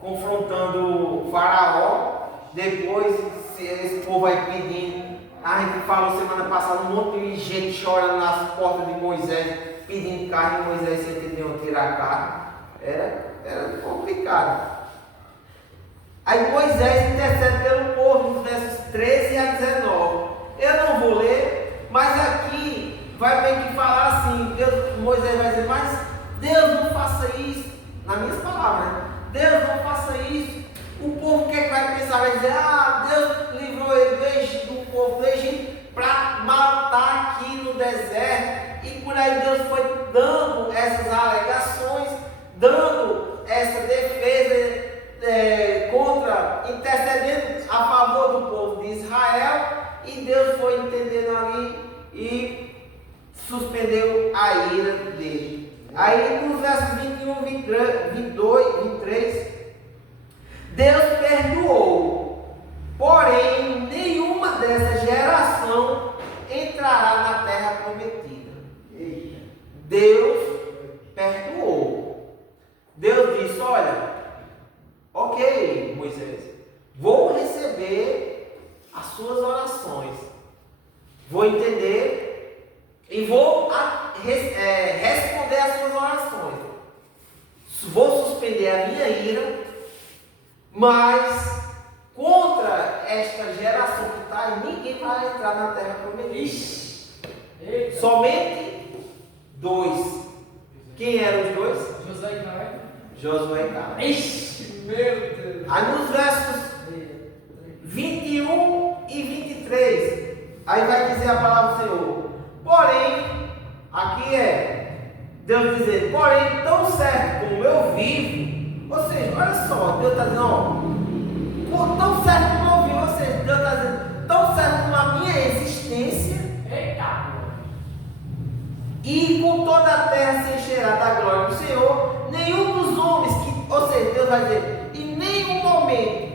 confrontando o Faraó. Depois, se esse povo vai pedindo A gente falou semana passada um monte de gente chorando nas portas de Moisés, pedindo carne, e Moisés sem entender onde tirar a carne. Era complicado. Aí Moisés intercede pelo povo, nos versos 13 a 19. Eu não vou ler, mas aqui vai meio que falar assim, Moisés vai dizer, mas Deus não faça isso, nas minhas palavras, né? Deus não faça isso. O povo que vai pensar, vai dizer, Deus livrou ele do povo do Egito para matar aqui no deserto. E por aí Deus foi dando essas alegações, dando essa defesa intercedendo a favor do povo de Israel, e Deus foi entendendo ali e suspendeu a ira dele. Aí nos versos 21, 22, 23, Deus perdoou, porém nenhuma dessa geração entrará na terra prometida. Deus perdoou. Deus disse, olha, ok, Moisés, vou receber as suas orações, vou entender e vou responder às suas orações. Vou suspender a minha ira, mas contra esta geração que está aí, ninguém vai entrar na terra prometida. Somente 2. Quem eram os 2? Josué e Caleb. Josué e Caleb. Ixi, meu Deus. Aí nos versos 21 e 23, aí vai dizer a palavra do Senhor. Porém, aqui Deus dizer, porém, tão certo como eu vivo, ou seja, olha só, Deus está dizendo, tão certo como eu vivo, ou seja, Deus está dizendo, tão certo como a minha existência, e com toda a terra se encherá da glória do Senhor, nenhum dos homens que, ou seja, Deus vai dizer, em nenhum momento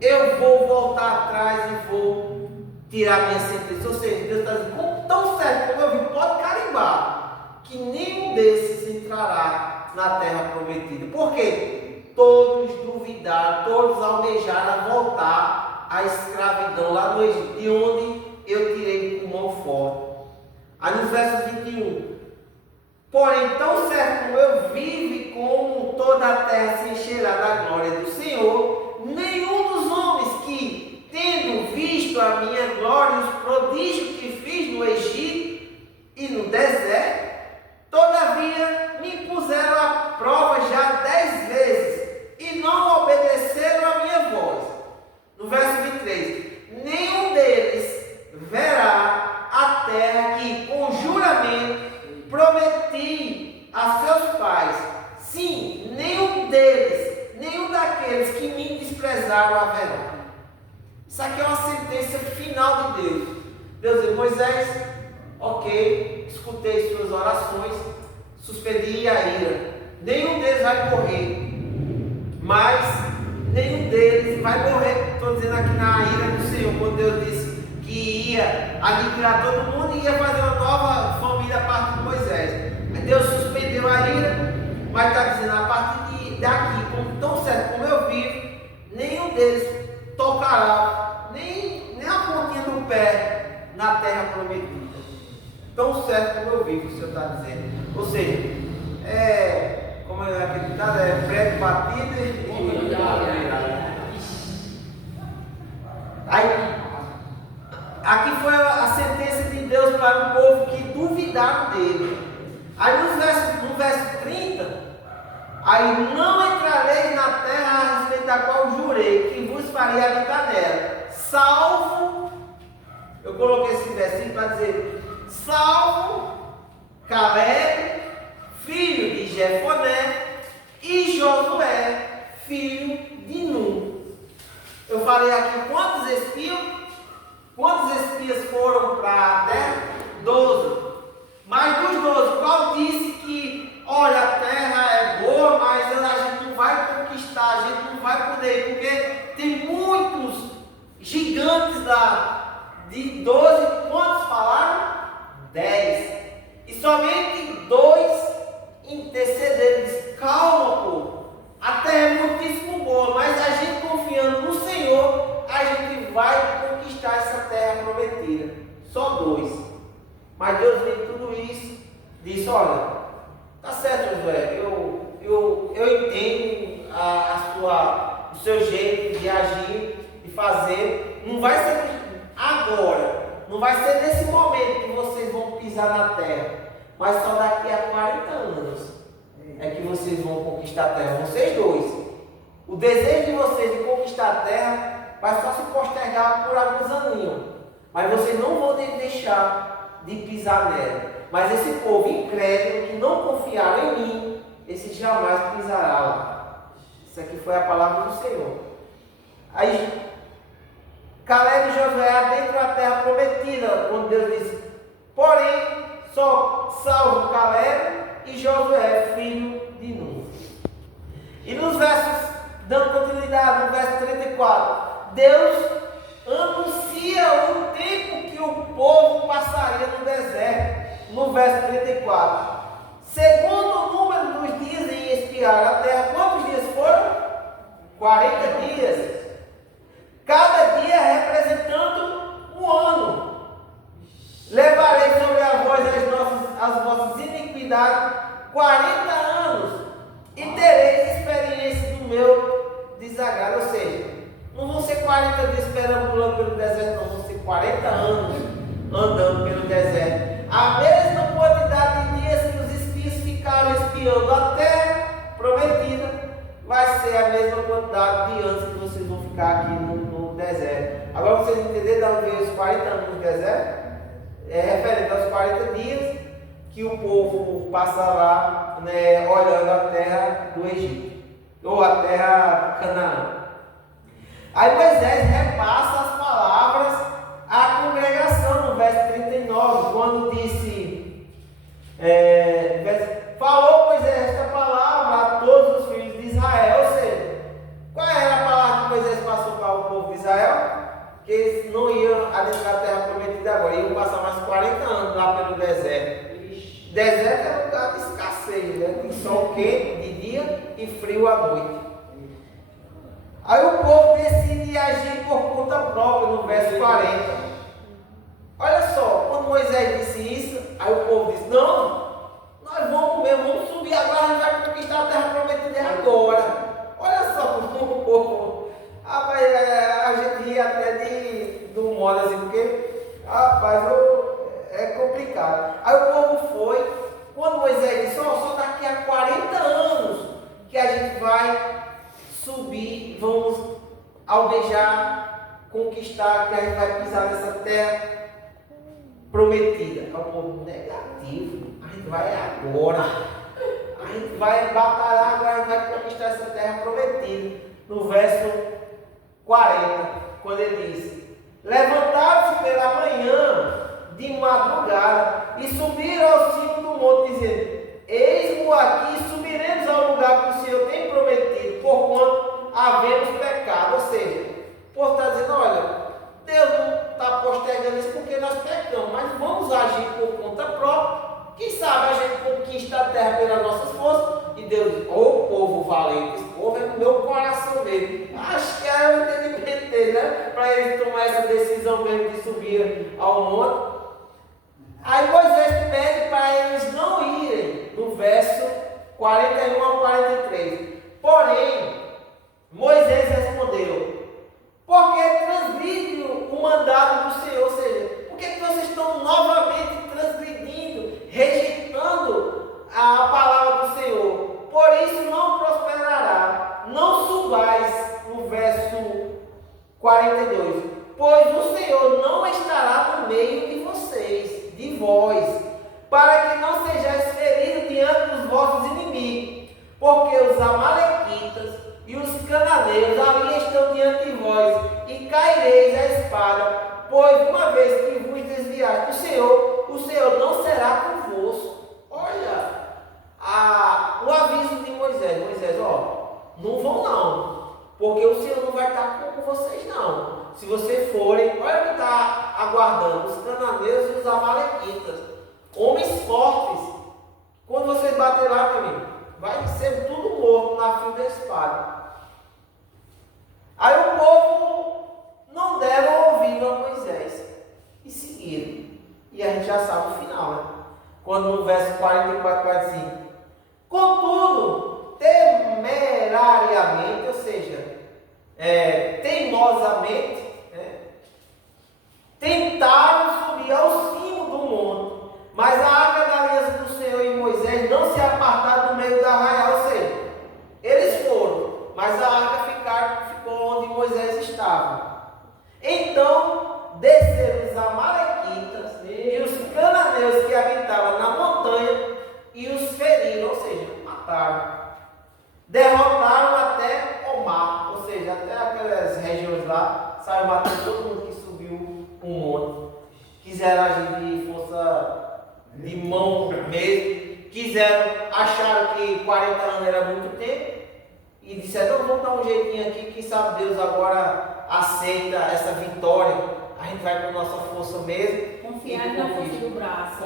eu vou voltar atrás e vou tirar minha sentença. Ou seja, Deus está dizendo, tão certo como eu vi, pode carimbar, que nenhum desses entrará na terra prometida. Por quê? Todos duvidaram, todos almejaram voltar à escravidão lá no Egito, de onde eu tirei com mão forte. Aí nos versos 21, porém, tão certo como eu vivo e como toda a terra se encherá da glória do Senhor, nenhum dos homens que, tendo visto a minha glória, os prodígios que fiz no Egito e no deserto, todavia me puseram à prova já 10 vezes e não obedeceram a minha voz. No verso 23, nenhum deles verá a terra que com juramento prometi a seus pais. Sim, nenhum deles, nenhum daqueles que me desprezaram haverá. Isso aqui é uma sentença final de Deus. Deus diz, Moisés, ok, escutei suas orações, suspendi a ira. Nenhum deles vai morrer, mas nenhum deles vai morrer. Estou dizendo aqui na ira do Senhor, quando Deus disse que ia aniquilar todo mundo e ia fazer uma nova família a partir de Moisés. Deus suspendeu a ira, mas está dizendo, a partir daqui, tão certo como eu vivo, nenhum deles tocará nem a pontinha do pé na terra prometida. Tão certo como eu vivo, o Senhor está dizendo. Ou seja, como é aquele ditado, prego batido e aí, aqui foi a sentença de Deus para o povo que duvidaram dele. Aí no verso 30, aí não entrareis na terra a respeito da qual jurei que vos faria habitar nela, salvo, eu coloquei esse versículo para dizer, salvo Caleb, filho de Jefoné, e Josué, filho de Nun. Eu falei aqui quantos espias foram para a terra? 12. Mas dos 12, qual disse que, olha, a terra é boa, mas a gente não vai conquistar, a gente não vai poder, porque tem muitos gigantes de 12, quantos falaram? 10. E somente 2 intercederam, disse, calma, povo, a terra é muitíssimo boa, mas a gente confiando no Senhor, a gente vai conquistar essa terra só 2. Mas Deus vê tudo isso, disse, olha, tá certo, Josué, eu entendo o seu jeito de agir, de fazer, não vai ser agora, não vai ser nesse momento que vocês vão pisar na terra, mas só daqui a 40 anos é que vocês vão conquistar a terra, vocês dois. O desejo de vocês de conquistar a terra vai só se postergar por alguns aninhos, mas vocês não vão deixar de pisar nela. Mas esse povo incrédulo que não confiaram em mim, esse jamais pisará lá. Isso aqui foi a palavra do Senhor. Aí Caleb e Josué adentram a terra prometida, quando Deus disse, porém, só salvo Caleb e Josué, filho de Nun. E nos versos, dando continuidade, no verso 34, Deus anuncia o tempo que o povo passaria no deserto. No verso 34, segundo o número dos dias em espiar a terra, quantos dias foram? 40 dias. Cada dia representando um ano. Levarei sobre a vós as vossas iniquidades 40 anos e tereis experiência do meu desagrado. Ou seja, não vão ser 40 dias perambulando pelo deserto, não, vão ser 40 anos andando pelo deserto. A mesma quantidade de dias que os espias ficaram espiando a terra prometida, vai ser a mesma quantidade de anos que vocês vão ficar aqui no deserto. Agora vocês entenderam de onde veio os 40 anos no deserto? É referente aos 40 dias que o povo passa lá, né, olhando a terra do Egito, ou a terra de Canaã. Aí Moisés repassa as palavras à congregação no verso 39, quando disse, falou Moisés esta palavra a todos os filhos de Israel. Ou seja, qual era a palavra que Moisés passou para o povo de Israel? Que eles não iam adentrar a terra prometida agora, iam passar mais 40 anos lá pelo deserto. Deserto é lugar de escassez, né? Tem sol quente de dia e frio à noite. Aí o povo decide agir por conta própria no verso 40. Olha só, quando Moisés disse isso, aí o povo disse, não, nós vamos subir agora, a gente vai conquistar a terra prometida agora. Olha só como o povo, a gente ri até do modo assim, porque, rapaz, é complicado. Aí o povo foi, quando Moisés disse, só daqui a 40 anos que a gente vai subir, vamos almejar, conquistar, que a gente vai pisar nessa terra prometida. É o povo negativo, a gente vai agora, a gente vai batalhar agora, a gente vai conquistar essa terra prometida. No verso 40, quando ele disse, levantaram-se pela manhã de madrugada e subiram ao cimo do monte, dizendo, eis-mo aqui, subiremos ao lugar que o Senhor tem prometido, porquanto havemos pecado. Ou seja, o povo está dizendo, olha, Deus não está postergando isso porque nós pecamos, mas vamos agir por conta própria. Quem sabe a gente conquista a terra pelas nossas forças. E Deus diz, ô povo valente, esse povo é no meu coração dele. Acho que é o entendimento dele, né? Para ele tomar essa decisão mesmo de subir ao monte. Aí Moisés pede para eles não irem, no verso 41 ao 43. Porém, Moisés respondeu, porque transgride o mandado do Senhor. Ou seja, por que vocês estão novamente transgredindo, rejeitando a palavra do Senhor? Por isso não prosperará, não subais, no verso 42, pois o Senhor não estará no meio de vocês, de vós, para que não sejais feridos diante dos vossos inimigos, porque os amalequitas e os cananeus ali estão diante de vós, e caireis a espada, pois uma vez que vos desviaste do Senhor não será convosco. Olha o aviso de Moisés. Moisés, não vão não, porque o Senhor não vai estar com vocês não. Se vocês forem, olha o que está aguardando, os cananeus e os amalequitas, homens fortes. Quando vocês baterem lá, meu amigo, vai ser tudo morto na fio da espada. Aí o povo não deram ouvido a Moisés e seguiram. E a gente já sabe o final, né? Quando no verso 44 vai assim: contudo, temerariamente, ou seja, teimosamente, tentaram subir ao cimo do monte, mas a arca da aliança do Senhor e Moisés não se apartaram do meio da arraial, ou seja, eles foram, mas a arca ficou onde Moisés estava. Então desceram os amalequitas e os cananeus que habitavam na montanha e os feriram, ou seja, mataram. Derrotaram até o mar, ou seja, até aquelas regiões lá, saiu matando todo mundo que subiu o monte. Quiseram agir de força de mão mesmo, acharam que 40 anos era muito tempo, e disseram: então vamos dar um jeitinho aqui, quem sabe Deus agora aceita essa vitória, a gente vai com nossa força mesmo. Confiar na força do braço,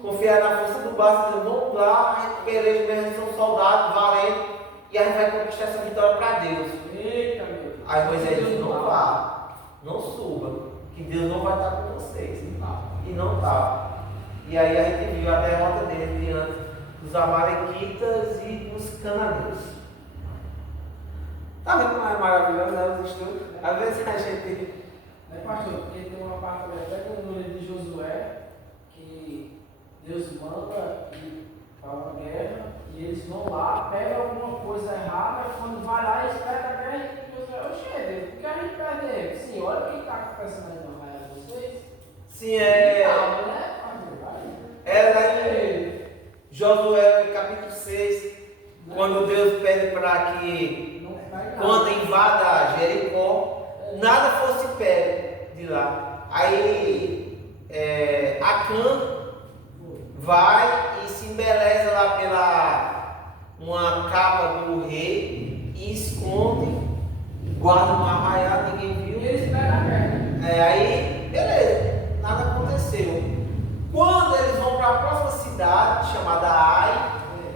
confiar na força do braço, dizer, vamos lá, a gente peleja mesmo, são soldados, valendo, e a gente vai conquistar essa vitória para Deus. Eita, meu Deus. Aí Moisés disse: não vá, não suba, que Deus não vai estar com vocês. E não estava. E aí a gente viu a derrota dele diante dos amalequitas e dos cananeus. Tá vendo como é maravilhoso, né, os estudos? Às vezes a gente... Pastor, porque tem uma parte até no livro de Josué, que Deus manda ir para uma guerra, e eles vão lá, pegam alguma coisa errada, e quando vai lá, eles perdem a guerra, e Josué: oxe, Deus, por que a gente perde ele? Sim, olha o que está acontecendo aí no raio de vocês. Sim, era lá em Josué capítulo 6, quando Deus pede para que, quando invada Jericó, nada fosse pego de lá. Aí Acã vai e se embeleza lá pela uma capa do rei e esconde, guarda no arraial, ninguém viu. E eles pegam a guerra. Aí, beleza, nada aconteceu. Quando eles vão para a próxima cidade, chamada Ai,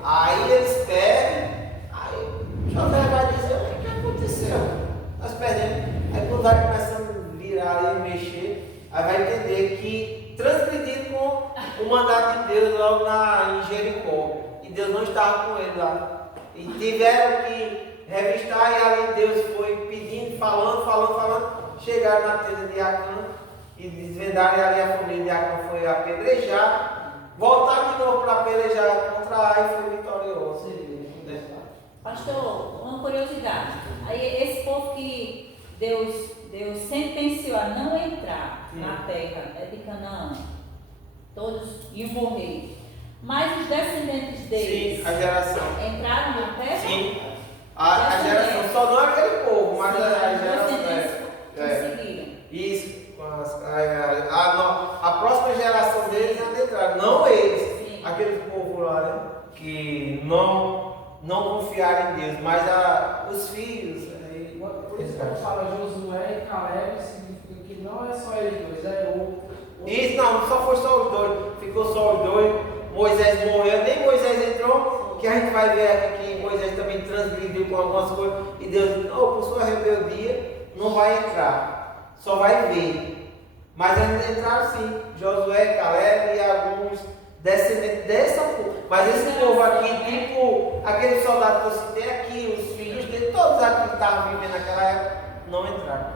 aí eles pegam, aí José vai dizer: o que aconteceu? Nós perdemos. Aí quando vai começando a virar e mexer, aí vai entender que transgrediram com o mandato de Deus logo em Jericó. E Deus não estava com ele lá. E tiveram que revistar, e ali Deus foi pedindo, falando, chegaram na tenda de Acã e desvendaram, e ali a família de Acã foi apedrejada, voltaram de novo para pelejar contra Ai e foi vitorioso. Pastor, uma curiosidade. Aí esse povo que Deus sentenciou a não entrar na terra de Canaã, todos iam morrer. Mas os descendentes deles, sim, a geração, entraram na terra? Sim, a geração, só não aquele povo, mas sim, a geração conseguiram. Isso, a próxima geração deles entraram, não eles, sim, aquele povo lá, né, que não confiaram em Deus, mas os filhos. Por isso que fala Josué e Caleb, significa que não é só eles dois, é outro. Isso, não só foi só os dois, ficou só os dois. Moisés morreu, nem Moisés entrou, que a gente vai ver aqui que Moisés também transgrediu com algumas coisas, e Deus disse: por sua rebeldia não vai entrar, só vai ver. Mas eles entraram sim, Josué, Caleb e alguns descendentes dessa povo. Mas esse povo aqui, tipo aquele soldado que eu citei aqui, os filhos dele, todos aqui que estavam vivendo naquela época, não entraram.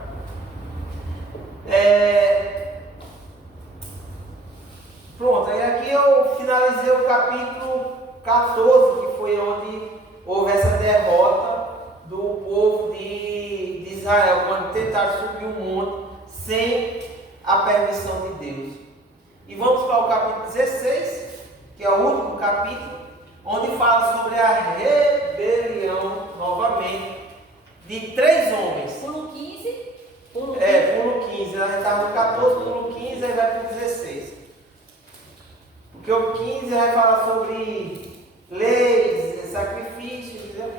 Pronto, aí aqui eu finalizei o capítulo 14, que foi onde houve essa derrota do povo de Israel, quando tentaram subir o monte sem a permissão de Deus. E vamos para o capítulo 16, que é o último capítulo, onde fala sobre a rebelião, novamente, de 3 homens. Pulo 15? Pulo 15. A gente estava no 14, pulo 15, aí vai para o 16. Porque o 15 vai falar sobre leis, sacrifícios, entendeu?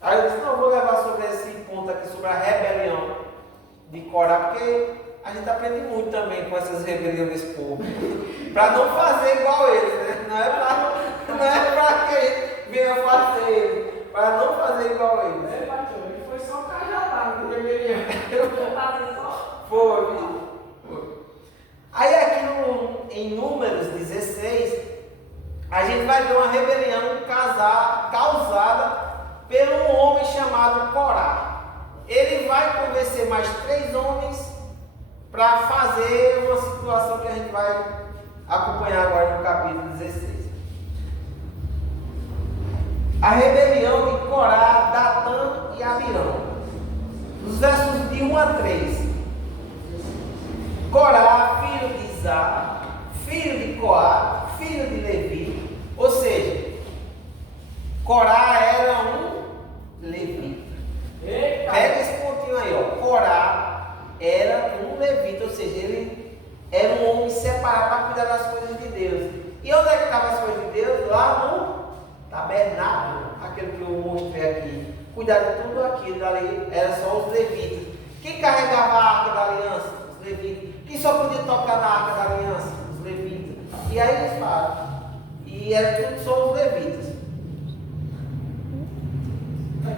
Aí eu disse: não, eu vou levar sobre esse ponto aqui, sobre a rebelião de Corá, porque a gente aprende muito também com essas rebeliões desse povo. Para não fazer igual eles, né? Não é para que eles venham fazer, para não fazer igual eles. Ele foi só cajadado de rebelião. Foi. Aí aqui em Números 16, a gente vai ver uma rebelião causada por um homem chamado Corá. Ele vai convencer mais 3 homens para fazer uma situação que a gente vai acompanhar agora no capítulo 16. A rebelião de Corá, Datã e Abirão. Nos versos de 1 a 3. Corá, filho de Izá, filho de Coá, filho de Levi. Ou seja, Corá era um levita. Pega esse pontinho aí, ó. Corá era um levita, ou seja, ele era um homem separado para cuidar das coisas de Deus. E onde é que estavam as coisas de Deus? Lá no tabernáculo, aquele que eu mostrei aqui. Cuidar de tudo aquilo dali, era só os levitas. Quem carregava a arca da aliança? Os levitas. Quem só podia tocar na arca da aliança? Os levitas. E aí eles falam. E era tudo só os levitas.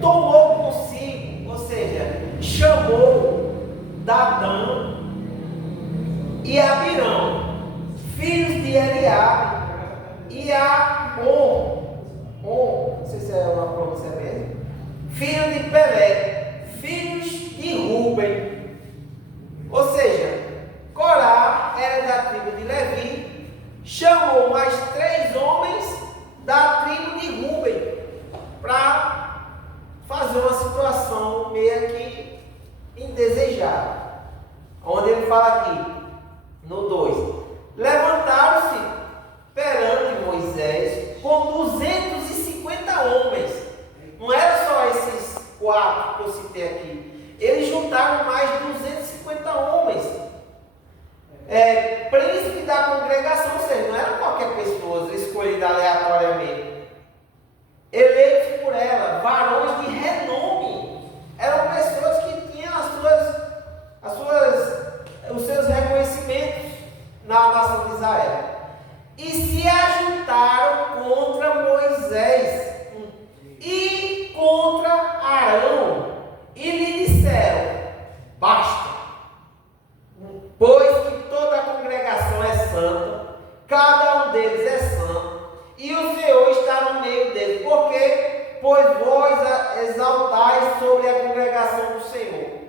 Tomou consigo, ou seja, chamou Datã e Abirão, filhos de Eliabe, e não sei se é uma pronúncia mesmo, filho de Pelé, filhos de Ruben. Ou seja, Corá era da tribo de Levi, chamou mais 3 homens da tribo de Ruben para fazer uma situação meio que indesejada. Onde ele fala aqui, no 2: levantaram-se perante Moisés com 250 homens. Não era só esses 4 que eu citei aqui. Eles juntaram mais de 250 homens. Príncipe da congregação, ou seja, não era qualquer pessoa escolhida aleatoriamente. Eleitos por ela, varões de renome. Eram pessoas que tinham os seus reconhecimentos na nação de Israel. E se ajuntaram contra Moisés e contra Arão, e lhe disseram: basta, pois que toda a congregação é santa, cada um deles é santo, e o Senhor está no meio deles. Por quê? Pois vós exaltais sobre a congregação do Senhor.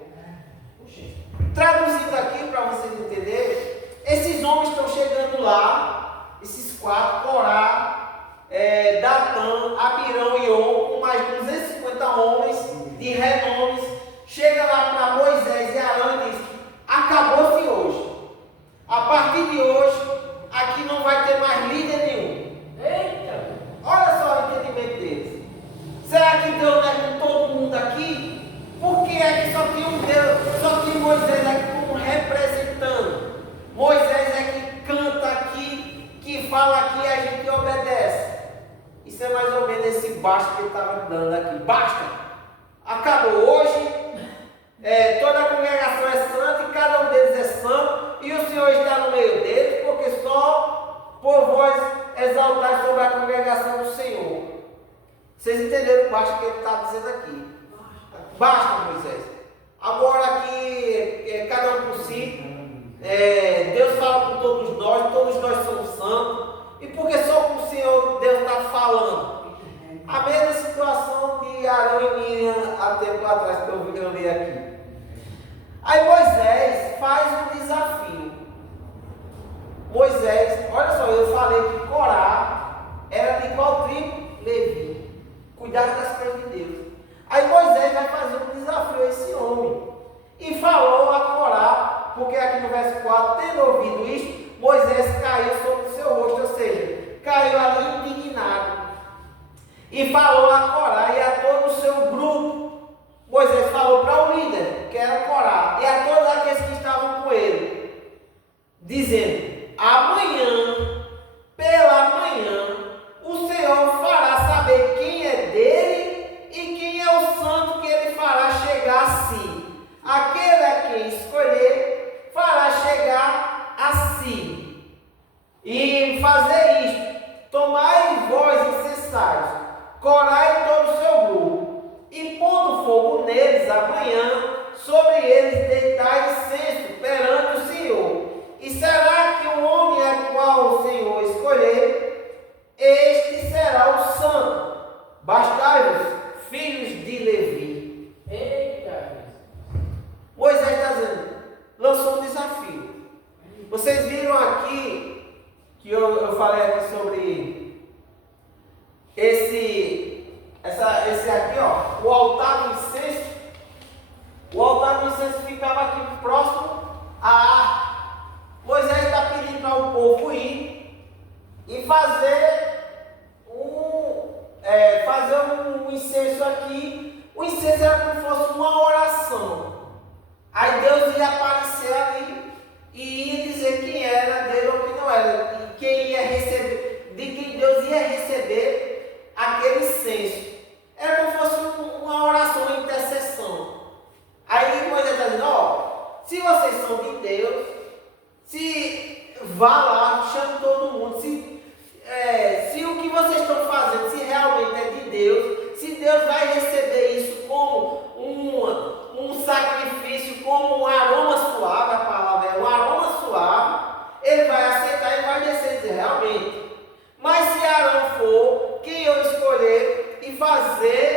Traduzindo aqui para vocês entenderem, esses homens estão chegando lá, esses 4, Corá, Datã, Abirão e On, com mais 250 homens de renomes, chega lá para Moisés e Arão e diz: acabou-se hoje. A partir de hoje, aqui não vai ter mais líder nenhum. Eita! Olha só o entendimento deles. Será que Deus não é com todo mundo aqui? Por que é que só tinha um Deus, só tinha Moisés aqui como representando? Moisés é que canta aqui, que fala aqui e a gente obedece. Isso é mais ou menos esse basta que ele estava dando aqui. Basta! Acabou hoje, toda a congregação é santa e cada um deles é santo, e o Senhor está no meio deles, porque só por vós exaltar sobre a congregação do Senhor. Vocês entenderam o basta que ele está dizendo aqui? Basta, Moisés. Agora aqui, cada um por si, Deus fala com todos nós somos santos. E porque só com o Senhor Deus está falando? A mesma situação de Arão e Miriam há tempo atrás que eu li aqui. Aí Moisés faz um desafio. Moisés, olha só, eu falei que Corá era de qual tribo? Levi. Cuidar das coisas de Deus. Aí Moisés vai fazer um desafio a esse homem. E falou a Corá, porque aqui no verso 4, tendo ouvido isto, Moisés caiu sobre o seu rosto, ou seja, caiu ali indignado. E falou a Corá e a todo o seu grupo. Moisés falou para o líder, que era Corá, e a todos aqueles que estavam com ele, dizendo: amanhã, pela manhã, o Senhor fará saber quem é dele e quem é o santo que ele fará chegar a si. Aquele a quem escolher fará chegar a si. E fazer isto: tomai vós incensais, Corá e todo o seu grupo, e pondo fogo neles amanhã, sobre eles deitai incenso perante o Senhor. E será Vocês viram aqui que eu falei aqui sobre esse aqui, ó, o altar do incenso. O altar do incenso ficava aqui próximo à arca. Moisés está pedindo para o povo ir e fazer um incenso aqui. O incenso era como se fosse uma oração. Aí Deus ia aparecer ali e ia dizer quem era dele ou quem não era, e quem ia receber, de quem Deus ia receber aquele incenso. Era como se fosse uma oração, uma intercessão. Aí Moisés está dizendo, ó, se vocês são de Deus, se vá lá, chame todo mundo, se o que vocês estão fazendo, se realmente é de Deus, se Deus vai receber isso como um sacrifício, como um aroma suave, a palavra é um aroma suave, ele vai aceitar e vai descer e dizer, realmente. Mas se Arão for quem eu escolher e fazer